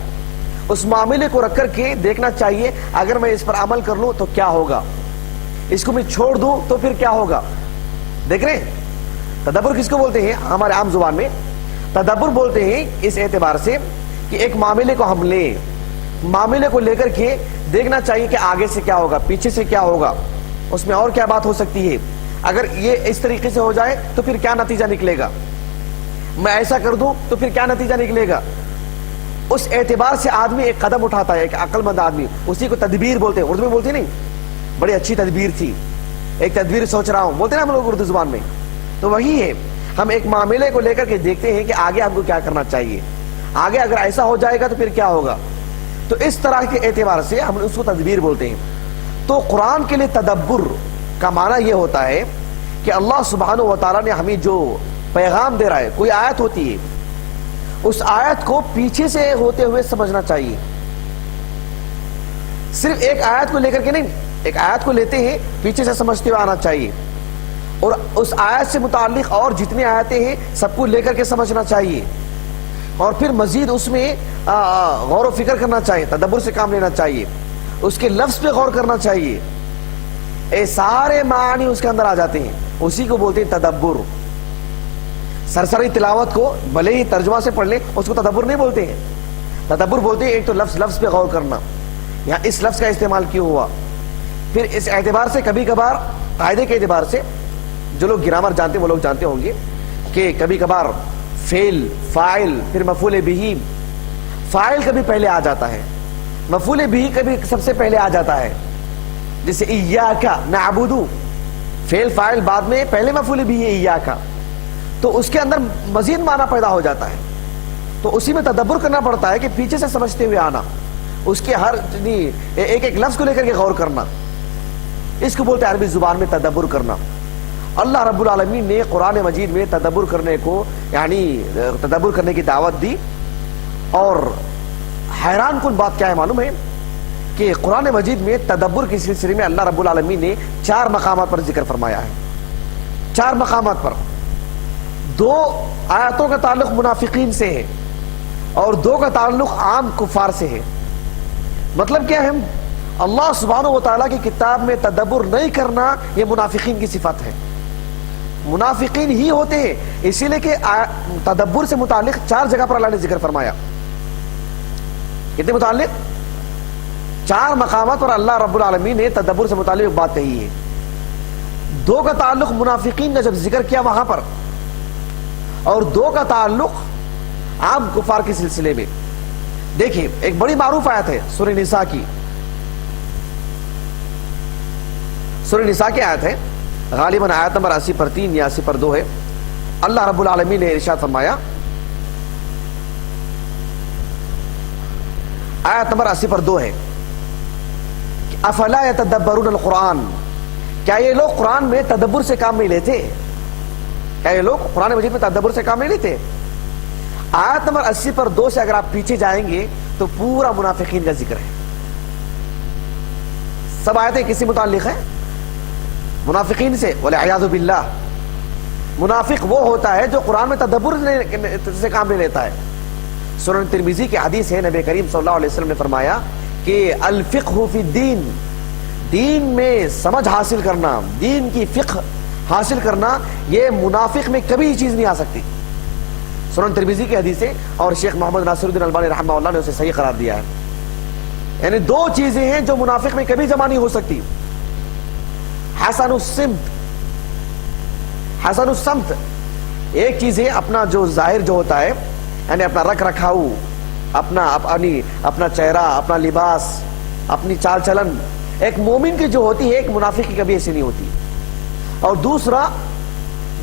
اس معاملے کو رکھ کر کے دیکھنا چاہیے اگر میں اس پر عمل کر لوں تو کیا ہوگا، اس کو میں چھوڑ دوں تو پھر کیا ہوگا. دیکھ رہے ہیں تدبر کس کو بولتے ہیں؟ ہمارے عام زبان میں تدبر بولتے ہیں اس اعتبار سے کہ ایک معاملے کو ہم لیں، معاملے کو لے کر کے دیکھنا چاہیے کہ آگے سے کیا ہوگا، پیچھے سے کیا ہوگا، اس میں اور کیا بات ہو سکتی ہے، اگر یہ اس طریقے سے ہو جائے تو پھر کیا نتیجہ نکلے گا، میں ایسا کر دوں تو پھر کیا نتیجہ نکلے گا. اس اعتبار سے آدمی ایک قدم اٹھاتا ہے، ایک عقل مند آدمی، اسی کو تدبیر بولتے ہیں. اردو میں بولتے نہیں، بڑی اچھی تدبیر تھی، ایک تدبیر سوچ رہا ہوں، بولتے ہیں ہم لوگ اردو زبان میں. تو وہی ہے، ہم ایک معاملے کو لے کر کے دیکھتے ہیں کہ آگے ہم کو کیا کرنا چاہیے، آگے اگر ایسا ہو جائے گا تو پھر کیا ہوگا. تو اس طرح کے اعتبار سے ہم اس کو تدبیر بولتے ہیں. تو قرآن کے لیے تدبر کا معنی یہ ہوتا ہے کہ اللہ سبحانہ و تعالیٰ نے ہمیں جو پیغام دے رہا ہے، کوئی آیت ہوتی ہے، اس آیت کو پیچھے سے ہوتے ہوئے سمجھنا چاہیے. صرف ایک آیت کو لے کر کے نہیں، ایک آیت کو لیتے ہیں پیچھے سے سمجھتے ہوئے آنا چاہیے، اور اس آیت سے متعلق اور جتنی آیتیں ہیں سب کو لے کر کے سمجھنا چاہیے، اور پھر مزید اس میں غور و فکر کرنا چاہیے، تدبر سے کام لینا چاہیے، اس کے لفظ پہ غور کرنا چاہیے. اے سارے معانی اس کے اندر آ جاتے ہیں، اسی کو بولتے ہیں تدبر. سرسری تلاوت کو بھلے ہی ترجمہ سے پڑھ لیں، اس کو تدبر نہیں بولتے ہیں. تدبر بولتے ہیں ایک تو لفظ پہ غور کرنا، یہاں اس لفظ کا استعمال کیوں ہوا. پھر اس اعتبار سے کبھی کبھار قاعدے کے اعتبار سے جو لوگ گرامر جانتے ہیں وہ لوگ جانتے ہوں گے کہ کبھی کبھار فعل، فاعل، پھر مفعول بہ، فاعل کبھی پہلے آ جاتا ہے، مفعول بہ کبھی سب سے پہلے آ جاتا ہے. جیسے ایاکا نعبدو، فعل فاعل بعد میں پہلے مفعول بھی ہے ایاکا، تو اس کے اندر مزید معنی پیدا ہو جاتا ہے، تو اسی میں تدبر کرنا پڑتا ہے کہ پیچھے سے سمجھتے ہوئے آنا، اس کے ہر ایک ایک لفظ کو لے کر کے غور کرنا، اس کو بولتے ہیں عربی زبان میں تدبر کرنا۔ اللہ رب العالمین نے قرآن مجید میں تدبر کرنے کو یعنی تدبر کرنے کی دعوت دی، اور حیران کن بات کیا ہے معلوم ہے کہ قرآن مجید میں تدبر کی سلسلے میں اللہ رب العالمین نے 4 مقامات پر ذکر فرمایا ہے، 4 مقامات پر۔ 2 آیاتوں کا تعلق منافقین سے ہے اور 2 کا تعلق عام کفار سے ہے۔ مطلب کیا ہے؟ اللہ سبحانہ و تعالیٰ کی کتاب میں تدبر نہیں کرنا یہ منافقین کی صفت ہے، منافقین ہی ہوتے ہیں، اسی لیے کہ تدبر سے متعلق 4 جگہ پر اللہ نے ذکر فرمایا۔ کتنے متعلق؟ 4 مقامات پر اللہ رب العالمین نے تدبر سے متعلق ایک بات کہی ہے۔ 2 کا تعلق منافقین کا جب ذکر کیا وہاں پر، اور 2 کا تعلق عام کفار کے سلسلے میں۔ دیکھیں ایک بڑی معروف آیت ہے سورہ نساء کی، سورہ نساء کی آیت ہے، غالباً آیت نمبر 80 پر 3 یا 80 پر 2 ہے۔ اللہ رب العالمین نے ارشاد فرمایا، آیت نمبر 80 پر 2 ہے، افلا یتدبرون القرآن، کیا یہ لوگ قرآن میں تدبر سے کام نہیں لیتے؟ کیا یہ لوگ قرآن مجید میں تدبر سے کام نہیں لیتے؟ آیت نمبر 80 پر 2 سے اگر آپ پیچھے جائیں گے تو پورا منافقین کا ذکر ہے، سب آیتیں کسی متعلق ہیں؟ منافقین سے، والعیاذ باللہ۔ منافق وہ ہوتا ہے جو قرآن میں تدبر سے کام نہیں لیتا ہے۔ سنن ترمذی کی حدیث ہے، نبی کریم صلی اللہ علیہ وسلم نے فرمایا کہ الفقہ فی الدین، دین میں سمجھ حاصل کرنا، دین کی فقہ حاصل کرنا، یہ منافق میں کبھی چیز نہیں آ سکتی۔ سنن ترمذی کی حدیث ہے، اور شیخ محمد ناصر الدین البانی رحمہ اللہ نے اسے صحیح قرار دیا ہے۔ یعنی 2 چیزیں ہیں جو منافق میں کبھی جمع نہیں ہو سکتی، حسن السمت، حسن السمت ایک چیز ہے اپنا جو ظاہر جو ہوتا ہے، یعنی اپنا رکھ رکھاؤ، اپنا چہرہ، اپنا لباس، اپنی چال چلن، ایک مومن کی جو ہوتی ہے ایک منافق کی کبھی ایسی نہیں ہوتی۔ اور دوسرا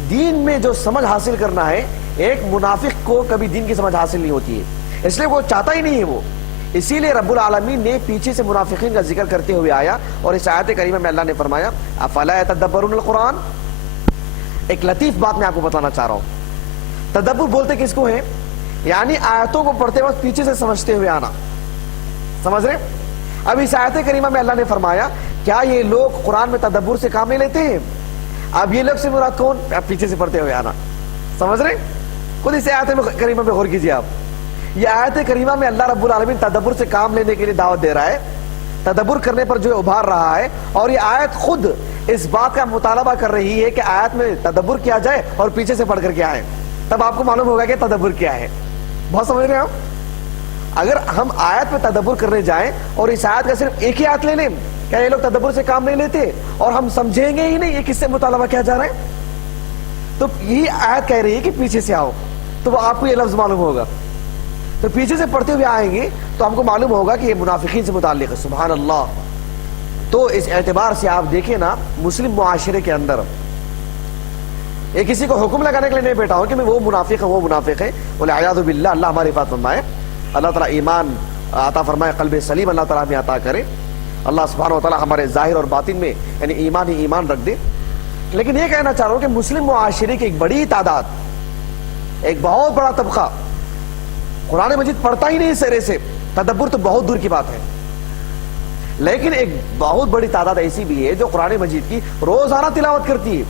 دین میں جو سمجھ حاصل کرنا ہے، ایک منافق کو کبھی دین کی سمجھ حاصل نہیں ہوتی ہے، اس لیے وہ چاہتا ہی نہیں ہے وہ، اسی لیے رب العالمین نے پیچھے سے منافقین کا ذکر کرتے ہوئے آیا، اور اس آیت کریمہ میں اللہ نے فرمایا افلا یتدبرون القرآن۔ ایک لطیف بات میں آپ کو بتانا چاہ رہا ہوں، تدبر بولتے کس کو ہے؟ یعنی آیتوں کو پڑھتے وقت پیچھے سے سمجھتے ہوئے آنا، سمجھ رہے؟ اب اس آیت کریمہ میں اللہ نے فرمایا کیا یہ لوگ قرآن میں تدبر سے کام نہیں لیتے ہیں؟ اب یہ لوگ سے مراد کون؟ اب پیچھے سے پڑھتے ہوئے آنا، سمجھ رہے؟ خود اس آیت کریمہ میں غور کیجیے آپ، یہ آیت کریمہ میں اللہ رب العالمین تدبر سے کام لینے کے لیے دعوت دے رہا ہے، تدبر کرنے پر جو ابھار رہا ہے، اور یہ آیت خود اس بات کا مطالبہ کر رہی ہے کہ آیت میں تدبر کیا جائے اور پیچھے سے پڑھ کر کے آئے، تب آپ کو معلوم ہوگا کہ تدبر کیا ہے۔ بہت سمجھ رہے ہیں آپ؟ اگر ہم آیت میں تدبر کرنے جائیں اور اس آیت کا صرف ایک ہی آیت لے لیں، کیا یہ لوگ تدبر سے کام نہیں لیتے اور ہم سمجھیں گے ہی نہیں یہ کس سے مطالبہ کیا جا رہا ہے؟ تو یہی آیت کہہ رہی ہے کہ پیچھے سے آؤ، تو آپ کو یہ لفظ معلوم ہوگا، تو پیچھے سے پڑھتے ہوئے آئیں گے تو ہم کو معلوم ہوگا کہ یہ منافقین سے متعلق ہے۔ سبحان اللہ۔ تو اس اعتبار سے آپ دیکھیں نا، مسلم معاشرے کے اندر یہ کسی کو حکم لگانے کے لیے نہیں بیٹھا ہوں کہ میں وہ منافق ہے وہ منافق ہے، والعیاذ باللہ، اللہ ہماری حفاظت فرمائے، اللہ تعالیٰ ایمان عطا فرمائے، قلب سلیم اللہ تعالیٰ ہمیں عطا کرے، اللہ سبحانہ و تعالیٰ ہمارے ظاہر اور باطن میں یعنی ایمان ہی ایمان رکھ دے۔ لیکن یہ کہنا چاہ رہا ہوں کہ مسلم معاشرے کی ایک بڑی تعداد، ایک بہت بڑا طبقہ قرآن مجید پڑھتا ہی نہیں سرے سے، تدبر تو بہت دور کی بات ہے، لیکن ایک بہت بڑی تعداد ایسی بھی ہے جو قرآن مجید کی روزانہ تلاوت کرتی ہے۔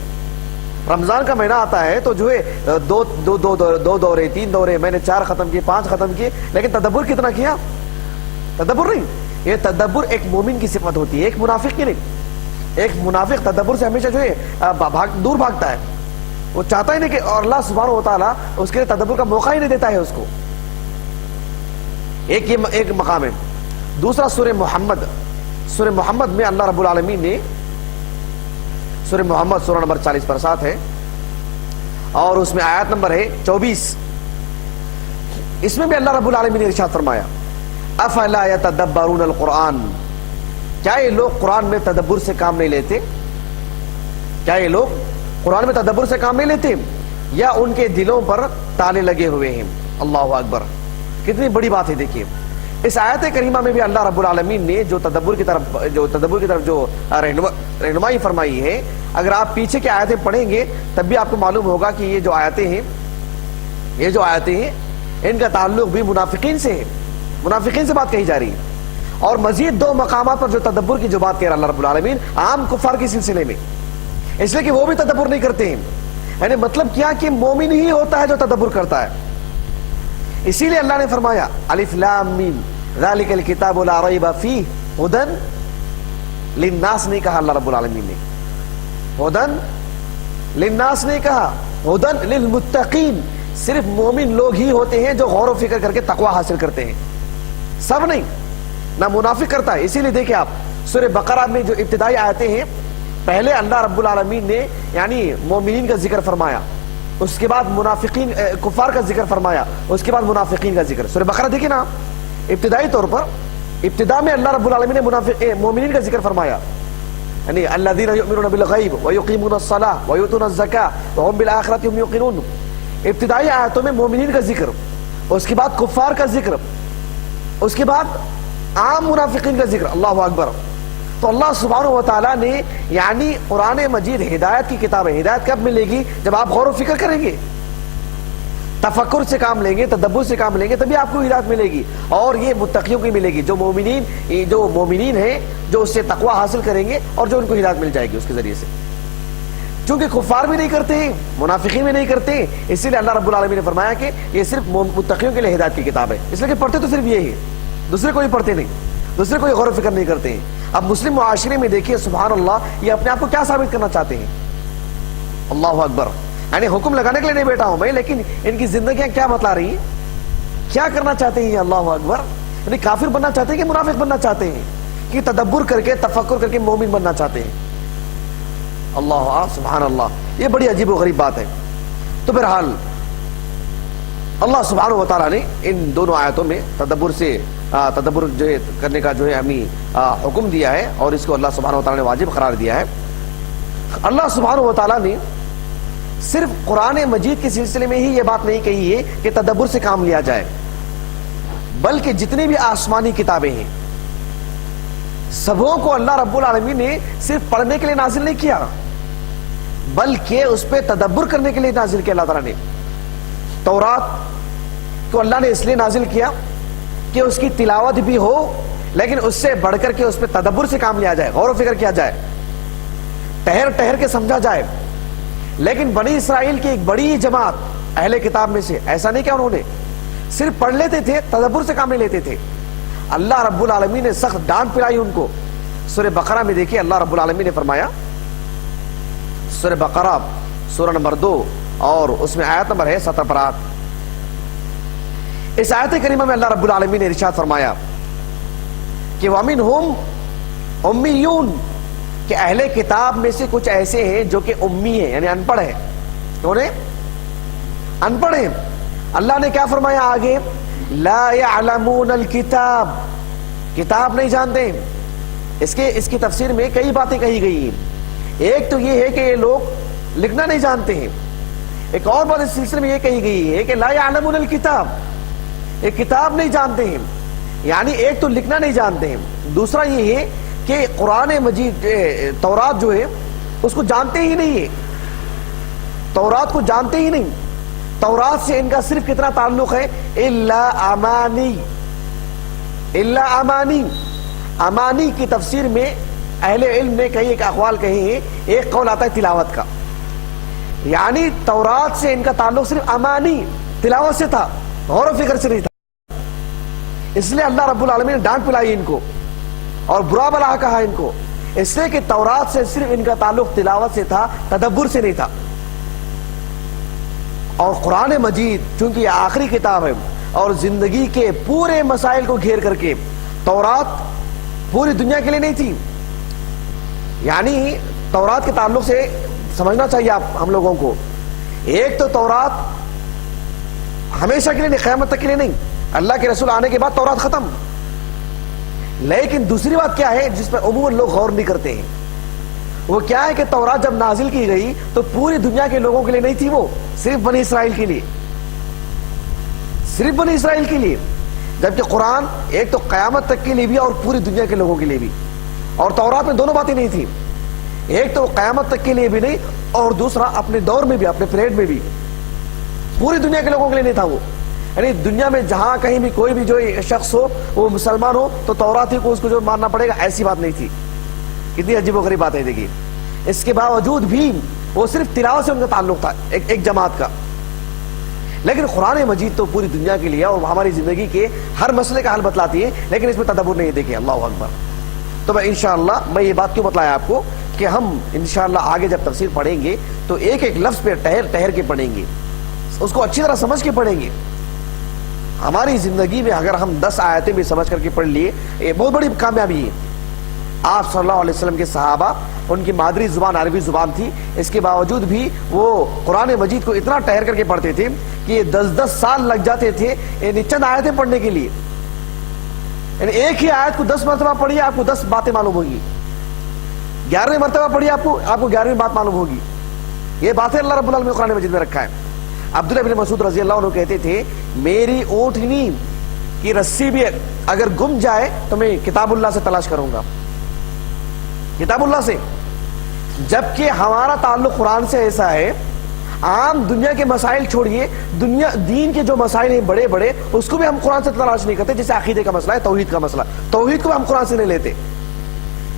رمضان کا مہینہ آتا ہے تو جو ہے دو دورے 3 دورے، میں نے 4 ختم کیے 5 ختم کیے، لیکن تدبر کتنا کیا؟ تدبر نہیں۔ یہ تدبر ایک مومن کی صفت ہوتی ہے، ایک منافق کی نہیں۔ ایک منافق تدبر سے ہمیشہ جو ہے دور بھاگتا ہے، وہ چاہتا ہی نہیں کہ، اور اللہ سبحانہ و تعالیٰ اس کے لیے تدبر کا موقع ہی نہیں دیتا ہے اس کو۔ ایک مقام ہے۔ دوسرا سورہ محمد، سورہ محمد میں اللہ رب العالمین نے، سورہ محمد سورہ نمبر 40 پر 7 ہے، اور اس میں آیت نمبر ہے 24، اس میں بھی اللہ رب العالمین نے ارشاد فرمایا افلا یتدبرون القرآن، کیا یہ لوگ قرآن میں تدبر سے کام نہیں لیتے؟ کیا یہ لوگ قرآن میں تدبر سے کام نہیں لیتے یا ان کے دلوں پر تالے لگے ہوئے ہیں؟ اللہ اکبر، کتنی بڑی بات ہے. دیکھیے اس آیت کریمہ میں بھی اللہ رب العالمین نے جو تدبر کی طرف جو رہنمائی فرمائی ہے، اگر آپ پیچھے کی آیتیں پڑھیں گے تب بھی آپ کو معلوم ہوگا کہ یہ جو آیتیں ہیں ان کا تعلق بھی منافقین سے ہے. منافقین سے بات کہی جا رہی ہے. اور مزید دو مقامات پر جو تدبر کی جو بات کہہ رہا اللہ رب العالمین عام کفار کے سلسلے میں، اس لیے کہ وہ بھی تدبر نہیں کرتے ہیں. یعنی مطلب کیا کہ مومن ہی ہوتا ہے جو تدبر کرتا ہے. اسی لیے اللہ نے فرمایا الف لام میم ذالک الکتاب لا ریب فیہ ھدی للناس نہیں کہا اللہ رب العالمین نے، ھدی للناس نہیں کہا، ھدی للمتقین. صرف مومن لوگ ہی ہوتے ہیں جو غور و فکر کر کے تقوی حاصل کرتے ہیں، سب نہیں. نہ منافق کرتا ہے. اسی لیے دیکھیں آپ سورہ بقرہ میں جو ابتدائی آیتیں ہیں، پہلے اللہ رب العالمین نے یعنی مومنین کا ذکر فرمایا، اس کے بعد منافقین کفار کا ذکر فرمایا، اس کے بعد منافقین کا ذکر. سورہ بقرہ دیکھیں نا، ابتدائی طور پر ابتدا میں اللہ رب العالمین نے مومنین کا ذکر فرمایا، یعنی الذین یؤمنون بالغیب ویقیمون الصلاۃ ویؤتون الزکاۃ وهم بالآخرۃ هم یوقنون. ابتدائی آیتوں میں مومنین کا ذکر، اس کے بعد کفار کا ذکر، اس کے بعد عام منافقین کا ذکر. اللہ اکبر. تو اللہ سبحانہ و تعالیٰ نے یعنی قرآن مجید ہدایت کی کتاب ہے. ہدایت کب ملے گی؟ جب آپ غور و فکر کریں گے، تفکر سے کام لیں گے، تدبر سے کام لیں گے، تبھی آپ کو ہدایت ملے گی. اور یہ متقیوں کی ملے گی، جو مومنین ہیں، جو اس سے تقوی حاصل کریں گے اور جو ان کو ہدایت مل جائے گی اس کے ذریعے سے. چونکہ کفار بھی نہیں کرتے ہیں، منافقین بھی نہیں کرتے ہیں، اسی لیے اللہ رب العالمین نے فرمایا کہ یہ صرف متقیوں کے لیے ہدایت کی کتاب ہے. اس لیے کہ پڑھتے تو صرف یہ ہے، دوسرے کوئی پڑھتے نہیں، دوسرے کوئی غور و فکر نہیں کرتے ہیں. اب مسلم معاشرے میں دیکھیے سبحان اللہ، یہ اپنے آپ کو کیا ثابت کرنا چاہتے ہیں؟ اللہ اکبر. یعنی حکم لگانے کے لیے نہیں بیٹھا ہوں میں، لیکن ان کی زندگیاں کیا بتلا رہی ہیں، کیا کرنا چاہتے ہیں؟ اللہ اکبر. یعنی کافر بننا چاہتے ہیں کہ منافق بننا چاہتے ہیں، کہ تدبر کر کے تفکر کر کے مومن بننا چاہتے ہیں. اللہ سبحان اللہ، یہ بڑی عجیب و غریب بات ہے. تو بہرحال اللہ سبحانہ و تعالیٰ نے ان دونوں آیتوں میں تدبر جو ہے کرنے کا جو ہے ہمیں حکم دیا ہے، اور اس کو اللہ سبحانہ و تعالیٰ نے واجب قرار دیا ہے. اللہ سبحانہ و تعالیٰ نے صرف قرآن مجید کے سلسلے میں ہی یہ بات نہیں کہی ہے کہ تدبر سے کام لیا جائے، بلکہ جتنی بھی آسمانی کتابیں ہیں سبوں کو اللہ رب العالمین نے صرف پڑھنے کے لیے نازل نہیں کیا، بلکہ اس پہ تدبر کرنے کے لیے نازل کیا. اللہ تعالیٰ نے تورات کو اللہ نے اس لیے نازل کیا کہ اس کی تلاوت بھی ہو، لیکن اس سے بڑھ کر کے اس پہ تدبر سے کام لیا جائے، غور و فکر کیا جائے، ٹہر کے سمجھا جائے. لیکن بنی اسرائیل کی ایک بڑی جماعت اہل کتاب میں سے ایسا نہیں کہ انہوں نے صرف پڑھ لیتے تھے، تدبر سے کام نہیں لیتے تھے. اللہ رب العالمین نے سخت ڈانٹ پلائی ان کو. سورہ بقرہ میں دیکھیے اللہ رب العالمین نے فرمایا، سورہ بقرہ سورہ نمبر 2 اور اس میں آیت نمبر ہے 17 پر 8. اس آیت کریمہ میں اللہ رب العالمین نے ارشاد فرمایا کہ وَمِنْهُمْ أُمِّيُّونَ، کہ اہل کتاب میں سے کچھ ایسے ہیں جو کہ امی ہیں، یعنی ان پڑھ ہیں. کون ہیں؟ ان پڑھ ہیں. اللہ نے کیا فرمایا آگے؟ لا يعلمون الکتاب، کتاب نہیں جانتے. اس کی تفسیر میں کئی باتیں کہی گئی ہیں. ایک تو یہ ہے کہ یہ لوگ لکھنا نہیں جانتے ہیں. ایک اور بات اس سلسلے میں یہ کہی گئی ہے کہ لا يعلمون الکتاب، یہ کتاب نہیں جانتے ہیں، یعنی ایک تو لکھنا نہیں جانتے ہیں، دوسرا یہ ہے کہ قرآن مجید تورات جو ہے اس کو جانتے ہی نہیں ہے، تورات کو جانتے ہی نہیں. تورات سے ان کا صرف کتنا تعلق ہے؟ الا امانی. الا امانی، امانی کی تفسیر میں اہل علم نے کئی ایک اقوال کہے ہیں. ایک قول آتا ہے تلاوت کا، یعنی تورات سے ان کا تعلق صرف امانی تلاوت سے تھا، غور و فکر سے نہیں تھا. اس لیے اللہ رب العالمین نے ڈانٹ پلائی ان کو اور برا بلا کہا ان کو، اس لیے کہ تورات سے صرف ان کا تعلق تلاوت سے تھا، تدبر سے نہیں تھا. اور قرآن مجید چونکہ یہ آخری کتاب ہے اور زندگی کے پورے مسائل کو گھیر کر کے، تورات پوری دنیا کے لیے نہیں تھی. یعنی تورات کے تعلق سے سمجھنا چاہیے آپ ہم لوگوں کو، ایک تو تورات ہمیشہ کے لیے نہیں، قیامت تک کے لیے نہیں، اللہ کے رسول آنے کے بعد تورات ختم. لیکن دوسری بات کیا ہے جس پر عموماً لوگ غور نہیں کرتے ہیں، وہ کیا ہے کہ تورات جب نازل کی گئی تو پوری دنیا کے لوگوں کے لیے نہیں تھی، وہ صرف بنی اسرائیل کے لیے، صرف بنی اسرائیل کے لیے، جبکہ قرآن ایک تو قیامت تک کے لیے بھی اور پوری دنیا کے لوگوں کے لیے بھی، اور تورات میں دونوں باتیں نہیں تھی، ایک تو قیامت تک کے لیے بھی نہیں اور دوسرا اپنے دور میں بھی، اپنے پیریڈ میں بھی پوری دنیا کے لوگوں کے لیے نہیں تھا وہ، یعنی دنیا میں جہاں کہیں بھی کوئی بھی جو شخص ہو وہ مسلمان ہو تو تورات ہی کو اس کو جو ماننا پڑے گا، ایسی بات نہیں تھی۔ کتنی عجیب و غریب بات ہے دیکھیے، اس کے باوجود بھی وہ صرف تلاوت سے ان کا تعلق تھا ایک جماعت کا، لیکن قرآن مجید تو پوری دنیا کے لیے اور ہماری زندگی کے ہر مسئلے کا حل بتلاتی ہے، لیکن اس میں تدبر نہیں دیکھیں۔ اللہ اکبر۔ تو میں انشاءاللہ میں یہ بات کیوں بتلایا آپ کو کہ ہم انشاءاللہ آگے جب تفسیر پڑھیں گے تو ایک ایک لفظ پہ ٹہر کے پڑھیں گے، اس کو اچھی طرح سمجھ کے پڑھیں گے۔ ہماری زندگی میں اگر ہم 10 آیتیں بھی سمجھ کر کے پڑھ لیے، یہ بہت بڑی کامیابی ہے۔ آپ صلی اللہ علیہ وسلم کے صحابہ، ان کی مادری زبان عربی زبان تھی، اس کے باوجود بھی وہ قرآن مجید کو اتنا ٹہر کر کے پڑھتے تھے کہ یہ 10 سال لگ جاتے تھے یعنی چند آیتیں پڑھنے کے لیے، یعنی ایک ہی آیت کو 10 مرتبہ پڑھیے آپ کو 10 باتیں معلوم ہوگی، 11ویں مرتبہ پڑھیے آپ کو 11ویں بات معلوم ہوگی۔ یہ باتیں اللہ رب العالمین نے قرآن مجید میں رکھا ہے۔ عبداللہ بن مسعود رضی اللہ عنہ کہتے تھے میری اونٹنی کی رسی بھی اگر گم جائے تو میں کتاب اللہ سے تلاش کروں گا، کتاب اللہ سے، جبکہ ہمارا تعلق قرآن سے ایسا ہے، عام دنیا کے مسائل چھوڑیے، دین کے جو مسائل ہیں بڑے بڑے اس کو بھی ہم قرآن سے تلاش نہیں کرتے، جیسے عقیدے کا مسئلہ ہے، توحید کا مسئلہ، توحید کو ہم قرآن سے نہیں لیتے،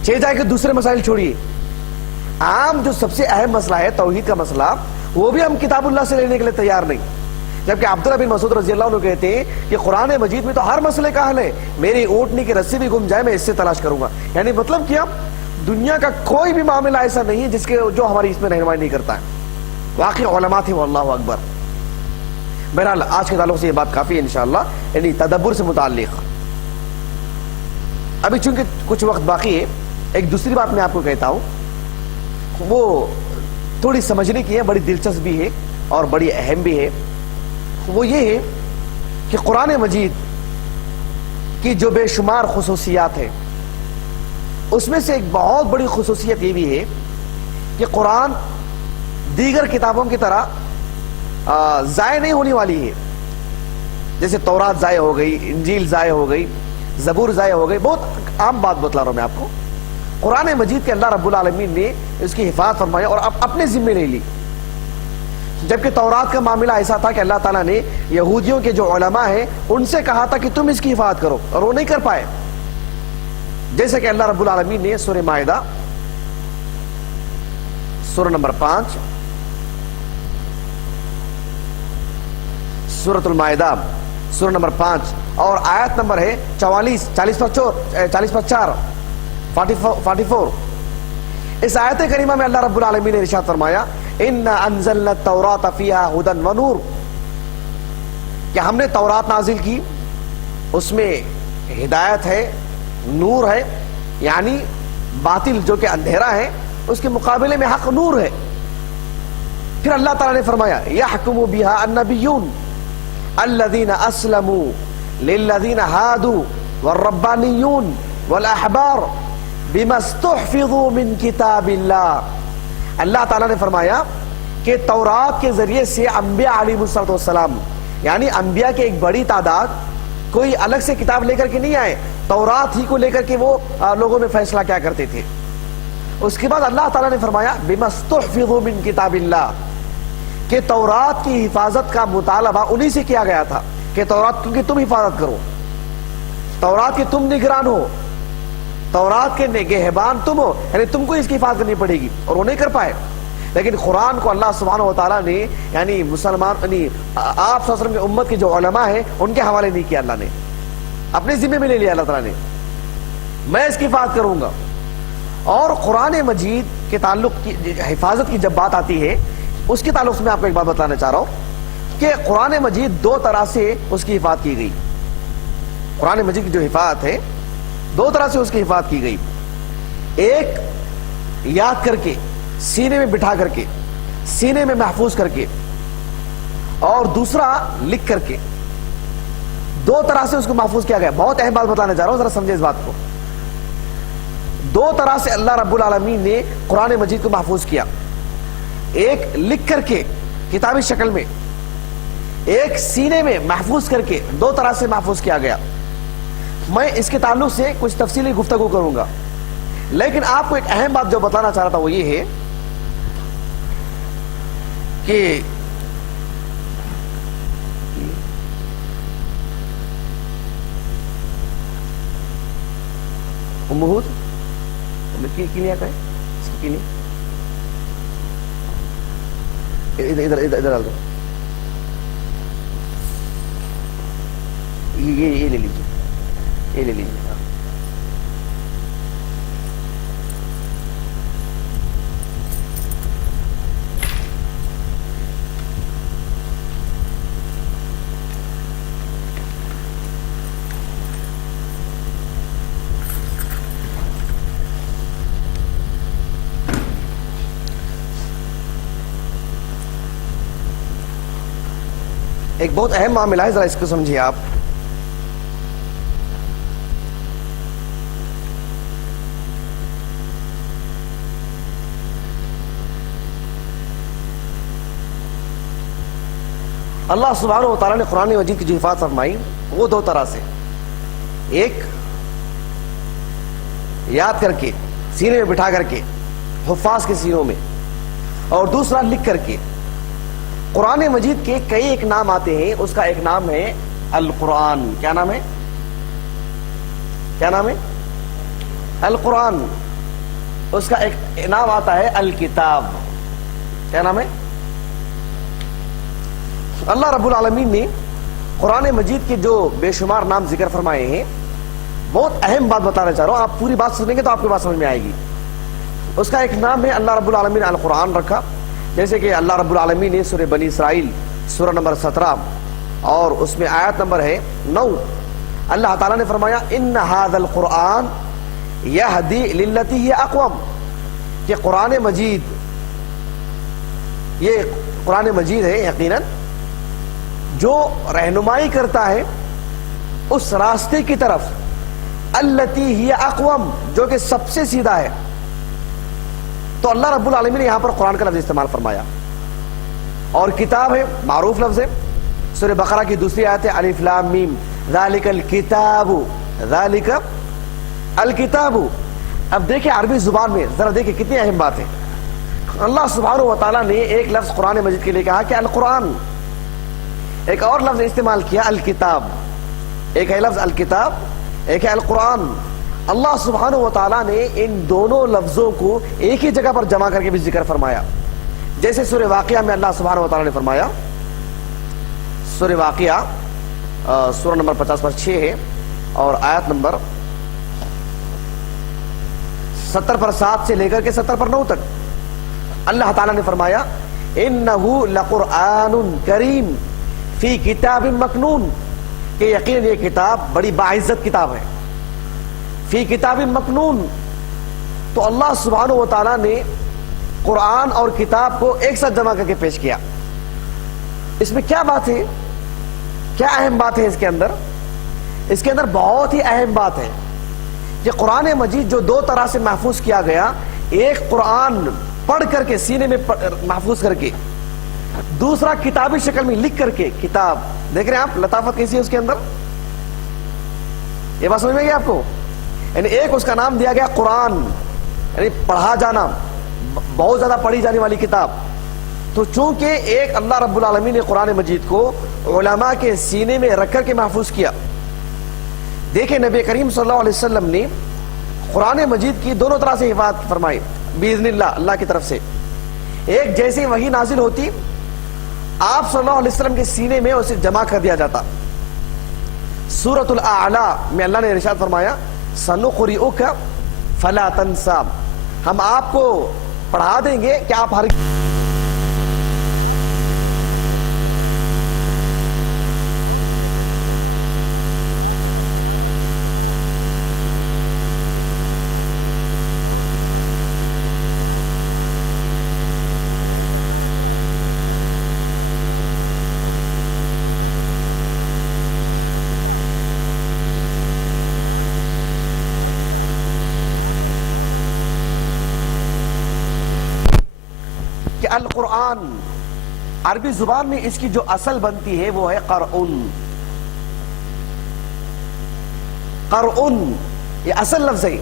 جائے کہ دوسرے مسائل چھوڑیے، عام جو سب سے اہم مسئلہ ہے توحید کا مسئلہ وہ بھی ہم کتاب اللہ سے لینے کے لیے تیار نہیں، جبکہ عبداللہ بن مسعود رضی اللہ عنہ کہتے ہیں کہ قرآن مجید میں تو ہر مسئلے کا حل ہے، میری اونٹنی کی رسی بھی گم جائے میں اس سے تلاش کروں گا، یعنی مطلب کیا، دنیا کا کوئی بھی معاملہ ایسا نہیں ہے جس کے جو ہماری اس میں رہنمائی نہیں کرتا ہے، واقعی علماء تھے، واللہ اکبر۔ بہرحال آج کے تعلق سے یہ بات کافی ہے انشاءاللہ، یعنی تدبر سے متعلق۔ ابھی چونکہ کچھ وقت باقی ہے، ایک دوسری بات میں آپ کو کہتا ہوں، وہ تھوڑی سمجھنے کی ہے، بڑی دلچسپ بھی ہے اور بڑی اہم بھی ہے، وہ یہ ہے کہ قرآن مجید کی جو بے شمار خصوصیات ہیں اس میں سے ایک بہت بڑی خصوصیت یہ بھی ہے کہ قرآن دیگر کتابوں کی طرح ضائع نہیں ہونے والی ہے، جیسے تورات ضائع ہو گئی، انجیل ضائع ہو گئی، زبور ضائع ہو گئی، بہت عام بات بتلا رہا ہوں میں آپ کو۔ قرآن مجید کے اللہ رب العالمین نے اس کی حفاظت فرمایا اور اپنے ذمے لے لی، جبکہ تورات کا معاملہ ایسا تھا کہ اللہ تعالیٰ نے یہودیوں کے جو علماء ہیں ان سے کہا تھا کہ تم اس کی حفاظت کرو، اور وہ نہیں کر پائے، جیسے کہ اللہ رب العالمین نے سورہ مائدہ سورہ نمبر 5، سورۃ المائدہ سورہ نمبر 5 اور آیت نمبر ہے 44 اس آیت کریمہ میں اللہ رب العالمین نے ارشاد فرمایا اِنَّا أَنزَلْنَا التَّوْرَاةَ فِيهَا هُدًى وَنُورٌ، کہ ہم نے تورات نازل کی، اس میں ہدایت ہے، نور ہے، یعنی باطل جو کہ اندھیرا ہے اس کے مقابلے میں حق نور ہے۔ پھر اللہ تعالیٰ نے فرمایا يَحْكُمُ بِهَا النَّبِيُّونَ الَّذِينَ أَسْلَمُوا لِلَّذِينَ هَادُوا وَالرَّبَّانِيُّونَ وَالْأَحْبَارُ بِمَا اسْتُحْفِظُوا مِنْ كِتَابِ اللَّهِ۔ اللہ تعالیٰ نے فرمایا کہ تورات کے ذریعے سے انبیاء علیہ السلام، یعنی انبیاء کے ایک بڑی تعداد کوئی الگ سے کتاب لے کر کے نہیں آئے، تورات ہی کو لے کر کے وہ لوگوں میں فیصلہ کیا کرتے تھے۔ اس کے بعد اللہ تعالیٰ نے فرمایا بِمَا اسْتُحْفِظُوا مِنْ كِتَابِ اللَّهِ، کہ تورات کی حفاظت کا مطالبہ انہی سے کیا گیا تھا کہ تورات کی تم حفاظت کرو، تورات کے تم نگران ہو، تورات کے نگہبان تم ہو، یعنی تم کو اس کی حفاظت کرنی پڑے گی، اور وہ نہیں کر پائے۔ لیکن قرآن کو اللہ سبحانہ و تعالیٰ نے یعنی مسلمان یعنی آپ صلی اللہ علیہ وسلم کی امت کے جو علماء ہیں ان کے حوالے نہیں کیا، اللہ نے اپنے ذمہ میں لے لیا، اللہ تعالیٰ نے میں اس کی حفاظت کروں گا۔ اور قرآن مجید کے تعلق کی حفاظت کی جب بات آتی ہے اس کے تعلق سے میں آپ کو ایک بات بتانا چاہ رہا ہوں کہ قرآن مجید دو طرح سے اس کی حفاظت کی گئی۔ قرآن مجید کی جو حفاظت ہے دو طرح سے اس کی حفاظت کی گئی، ایک یاد کر کے سینے میں بٹھا کر کے، سینے میں محفوظ کر کے، اور دوسرا لکھ کر کے، دو طرح سے اس کو محفوظ کیا گیا۔ بہت اہم بات بتانا چاہ رہا ہوں، ذرا سمجھے اس بات کو۔ دو طرح سے اللہ رب العالمین نے قرآن مجید کو محفوظ کیا، ایک لکھ کر کے کتابی شکل میں، ایک سینے میں محفوظ کر کے، دو طرح سے محفوظ کیا گیا۔ میں اس کے تعلق سے کچھ تفصیلی گفتگو کروں گا، لیکن آپ کو ایک اہم بات جو بتانا چاہ رہا تھا وہ یہ ہے کہ مہود کینیا کا ہے، اس کی کینی ادھر ادھر ادھر ڈال دو، یہ لے لیجیے، یہ لے لیجیے۔ ایک بہت اہم معاملہ ہے، ذرا اس کو سمجھیے آپ۔ اللہ سبحانہ و تعالیٰ نے قرآن مجید کی جو حفاظت فرمائی وہ دو طرح سے، ایک یاد کر کے سینے میں بٹھا کر کے حفاظ کے سینوں میں، اور دوسرا لکھ کر کے۔ قرآن مجید کے کئی ایک نام آتے ہیں، اس کا ایک نام ہے القرآن۔ کیا نام ہے؟ کیا نام ہے؟ القرآن۔ اس کا ایک نام آتا ہے الکتاب۔ کیا نام ہے؟ اللہ رب العالمین نے قرآن مجید کے جو بے شمار نام ذکر فرمائے ہیں، بہت اہم بات بتانا چاہ رہا ہوں، آپ پوری بات سنیں گے تو آپ کی بات سمجھ میں آئے گی۔ اس کا ایک نام ہے اللہ رب العالمین نے القرآن رکھا، جیسے کہ اللہ رب العالمین نے سورہ بنی اسرائیل سورہ نمبر 17 اور اس میں آیت نمبر ہے 9، اللہ تعالیٰ نے فرمایا ان ھذا القرآن یہدی للتی ہی اقوم، کہ قرآن مجید، یہ قرآن مجید ہے یقیناً جو رہنمائی کرتا ہے اس راستے کی طرف، التی ہی اقوم، جو کہ سب سے سیدھا ہے۔ تو اللہ رب العالمین نے یہاں پر قرآن کا لفظ استعمال فرمایا، اور کتاب ہے، معروف لفظ ہے۔ سورہ بقرہ کی دوسری آیت ہے الف لام میم ذالک الکتاب، ذالک الکتاب۔ اب دیکھیں عربی زبان میں ذرا دیکھیں کتنی اہم بات ہے۔ اللہ سبحانہ و تعالیٰ نے ایک لفظ قرآن مجید کے لیے کہا کہ القرآن، ایک اور لفظ استعمال کیا الکتاب۔ ایک ہے لفظ الکتاب، ایک ہے القرآن۔ اللہ سبحانہ و تعالیٰ نے ان دونوں لفظوں کو ایک ہی جگہ پر جمع کر کے بھی ذکر فرمایا، جیسے سورہ واقعہ میں اللہ سبحانہ و تعالیٰ نے فرمایا، سورہ واقعہ سورہ نمبر 50 پر 6 ہے اور آیت نمبر 70 پر 7 سے لے کر کے 70 پر 9 تک اللہ تعالیٰ نے فرمایا انہ لقرآن کریم فی کتاب مکنون، کہ یقین یہ کتاب بڑی باعزت کتاب ہے، فی کتاب مکنون۔ تو اللہ سبحانہ و تعالیٰ نے قرآن اور کتاب کو ایک ساتھ جمع کر کے پیش کیا۔ اس میں کیا بات ہے، کیا اہم بات ہے اس کے اندر؟ اس کے اندر بہت ہی اہم بات ہے کہ قرآن مجید جو دو طرح سے محفوظ کیا گیا، ایک قرآن پڑھ کر کے سینے میں محفوظ کر کے، دوسرا کتابی شکل میں لکھ کر کے کتاب۔ دیکھ رہے ہیں آپ لطافت کیسی ہے اس کے اندر؟ یہ بات سمجھ میں گئی آپ کو؟ یعنی ایک اس کا نام دیا گیا قرآن، یعنی پڑھا جانا، بہت زیادہ پڑھی جانے والی کتاب۔ تو چونکہ ایک اللہ رب العالمین نے قرآن مجید کو علماء کے سینے میں رکھ کر کے محفوظ کیا۔ دیکھیں نبی کریم صلی اللہ علیہ وسلم نے قرآن مجید کی دونوں طرح سے حفاظت فرمائی باذن اللہ، اللہ کی طرف سے۔ ایک جیسے وحی نازل ہوتی، آپ صلی اللہ علیہ وسلم کے سینے میں اسے جمع کر دیا جاتا۔ سورۃ الاعلی میں اللہ نے ارشاد فرمایا سنقرئک فلا تنسى، ہم آپ کو پڑھا دیں گے کہ آپ ہر کہ القرآن عربی زبان میں اس کی جو اصل بنتی ہے وہ ہے قرعن. قرعن یہ اصل لفظ ہے،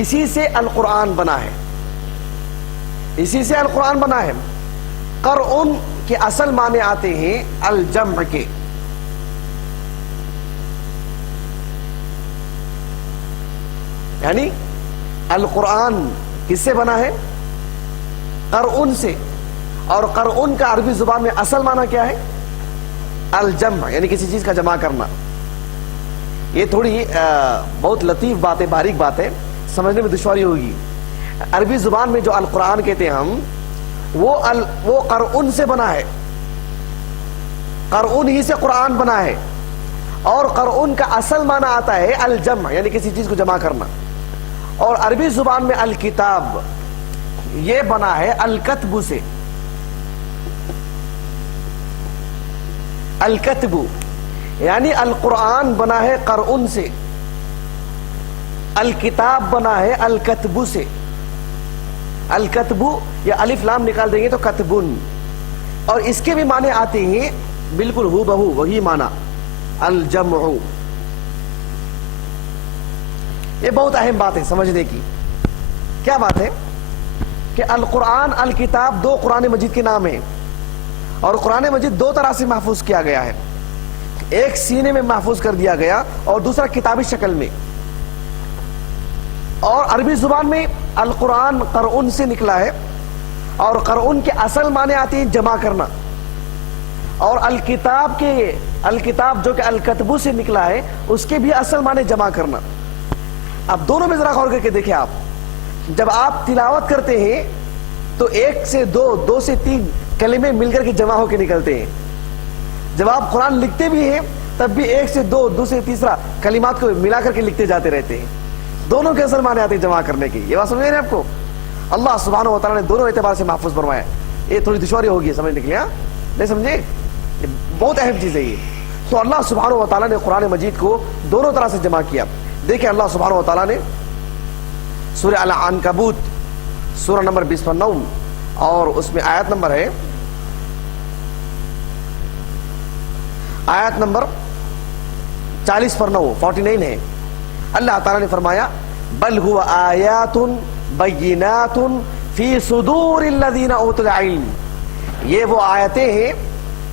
اسی سے القرآن بنا ہے، اسی سے القرآن بنا ہے. قرعن کے اصل معنی آتے ہیں الجمع کے. یعنی القرآن کس سے بنا ہے؟ قرعن سے. اور قرعن کا عربی زبان میں اصل معنی کیا ہے؟ الجمع، یعنی کسی چیز کا جمع کرنا. یہ تھوڑی بہت لطیف بات ہے، باریک بات ہے، سمجھنے میں دشواری ہوگی. عربی زبان میں جو القرآن کہتے ہیں ہم، وہ قرعن سے بنا ہے، قرعن ہی سے قرآن بنا ہے. اور قرعن کا اصل معنی آتا ہے الجمع، یعنی کسی چیز کو جمع کرنا. اور عربی زبان میں الکتاب یہ بنا ہے الکتب سے. الکتب یعنی القرآن بنا ہے قرعن سے، الکتاب بنا ہے الکتب سے. الکتب یا الف لام نکال دیں گے تو کتبن. اور اس کے بھی معنی آتے ہیں بالکل ہو بہو وہی معنی الجمع. یہ بہت اہم بات ہے سمجھنے کی. کیا بات ہے کہ القرآن الکتاب دو قرآن مجید کے نام ہیں. اور قرآن مجید دو طرح سے محفوظ کیا گیا ہے، ایک سینے میں محفوظ کر دیا گیا اور دوسرا کتابی شکل میں. اور عربی زبان میں القرآن قرعن سے نکلا ہے، اور قرعن کے اصل معنی آتے ہیں جمع کرنا. اور الکتاب جو کہ الکتبو سے نکلا ہے، اس کے بھی اصل معنی جمع کرنا. اب دونوں میں ذرا غور کر کے دیکھیں. آپ جب آپ تلاوت کرتے ہیں تو ایک سے دو سے تین کلمے مل کر کے جمع ہو کے نکلتے ہیں. جب آپ قرآن لکھتے بھی ہیں تب بھی ایک سے دو سے تیسرا کلمات کو ملا کر کے لکھتے جاتے رہتے ہیں. دونوں کے اصل معنی آتے ہیں جمع کرنے کی. یہ بات سمجھ رہے ہیں آپ کو؟ اللہ سبحانہ و تعالیٰ نے دونوں اعتبار سے محفوظ فرمایا. یہ تھوڑی دشواری ہوگی سمجھنے کے لیے، نہیں سمجھے؟ یہ بہت اہم چیز ہے یہ. تو اللہ سبحانہ و تعالیٰ نے قرآن مجید کو دونوں طرح سے جمع کیا. دیکھیں اللہ سبحانہ و تعالیٰ نے سورہ العنکبوت سورہ نمبر 20 پر 9 اور اس میں آیت نمبر ہے آیت نمبر 40 پر 9 49 ہے. اللہ تعالیٰ نے فرمایا بل هو آیات بینات فی صدور الذین اوتوا العلم. یہ وہ آیتیں ہیں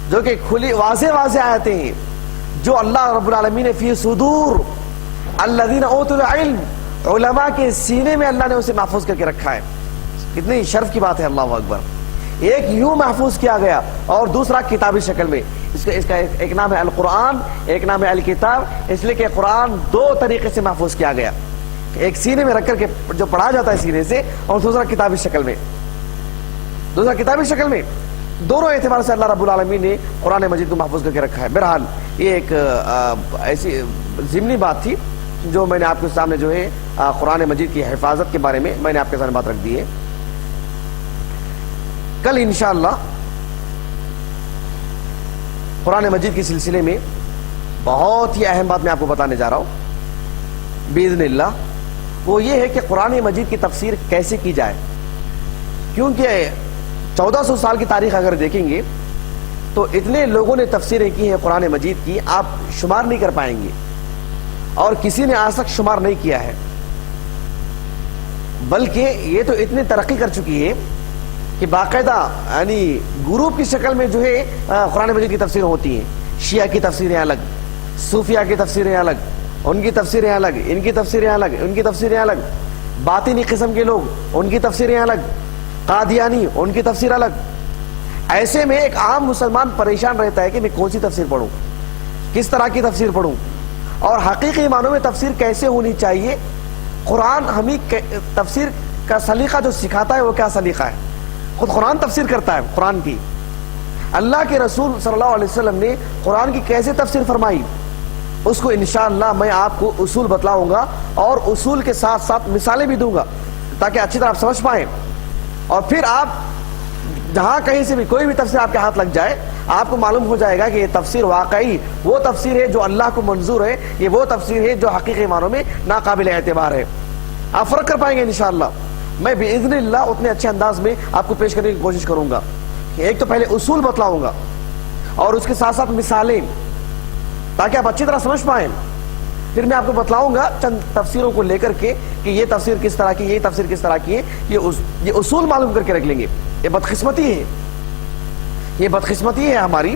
جو کہ کھلی واضح آیتیں ہیں جو اللہ رب العالمین نے فی صدور الذین اوتوا العلم، علماء کے سینے میں اللہ نے اسے محفوظ کر کے رکھا ہے. کتنی شرف کی بات ہے، اللہ اکبر. ایک یوں محفوظ کیا گیا اور دوسرا کتابی شکل میں. اس کا ایک نام ہے القرآن، ایک نام ہے الکتاب، اس لیے کہ قرآن دو طریقے سے محفوظ کیا گیا. ایک سینے میں رکھ کر کے جو پڑھا جاتا ہے سینے سے، اور دوسرا کتابی شکل میں. دونوں اعتبار سے اللہ رب العالمین نے قرآن مجید کو محفوظ کر کے رکھا ہے. بہرحال یہ ایک ایسی ضمنی بات تھی جو میں نے آپ کے سامنے جو ہے قرآن مجید کی حفاظت کے بارے میں میں نے آپ کے سامنے بات رکھ دی ہے. کل انشاءاللہ قرآن مجید کے سلسلے میں بہت ہی اہم بات میں آپ کو بتانے جا رہا ہوں باذن اللہ. وہ یہ ہے کہ قرآن مجید کی تفسیر کیسے کی جائے. کیونکہ 1400 سال کی تاریخ اگر دیکھیں گے تو اتنے لوگوں نے تفسیریں کی ہیں قرآن مجید کی، آپ شمار نہیں کر پائیں گے. اور کسی نے آج تک شمار نہیں کیا ہے، بلکہ یہ تو اتنی ترقی کر چکی ہے کہ باقاعدہ یعنی گروپ کی شکل میں جو ہے قرآن مجید کی تفسیر ہوتی ہیں. شیعہ کی تفسیریں الگ، صوفیہ کی تفسیریں الگ، ان کی تفسیریں الگ، ان کی تفسیریں الگ، ان کی تفسیریں الگ، باطنی قسم کے لوگ ان کی تفسیریں الگ، قادیانی ان کی تفسیر الگ. ایسے میں ایک عام مسلمان پریشان رہتا ہے کہ میں کون سی تفسیر پڑھوں، کس طرح کی تفسیر پڑھوں، اور حقیقی معنوں میں تفسیر کیسے ہونی چاہیے. قرآن ہمیں تفسیر کا سلیقہ جو سکھاتا ہے وہ کیا سلیقہ ہے. خود قرآن تفسیر کرتا ہے. قرآن کی اللہ کے رسول صلی اللہ علیہ وسلم نے قرآن کی کیسے تفسیر فرمائی، اس کو انشاءاللہ میں آپ کو اصول بتلاؤں گا، اور اصول کے ساتھ ساتھ مثالیں بھی دوں گا تاکہ اچھی طرح آپ سمجھ پائیں. اور پھر آپ جہاں کہیں سے بھی کوئی بھی تفسیر آپ کے ہاتھ لگ جائے، آپ کو معلوم ہو جائے گا کہ یہ تفسیر واقعی وہ تفسیر ہے جو اللہ کو منظور ہے، یہ وہ تفسیر ہے جو حقیقی معنوں میں ناقابل اعتبار ہے. آپ فرق کر پائیں گے انشاءاللہ. میں باذن اللہ اتنے اچھے انداز میں آپ کو پیش کرنے کی کوشش کروں گا کہ ایک تو پہلے اصول بتلاؤں گا اور اس کے ساتھ ساتھ مثالیں، تاکہ آپ اچھی طرح سمجھ پائیں. پھر میں آپ کو بتلاؤں گا چند تفسیروں کو لے کر کے کہ یہ تفسیر کس طرح کی، یہ تفسیر کس طرح کی ہے. یہ اصول معلوم کر کے رکھ لیں گے. یہ بدقسمتی ہے ہماری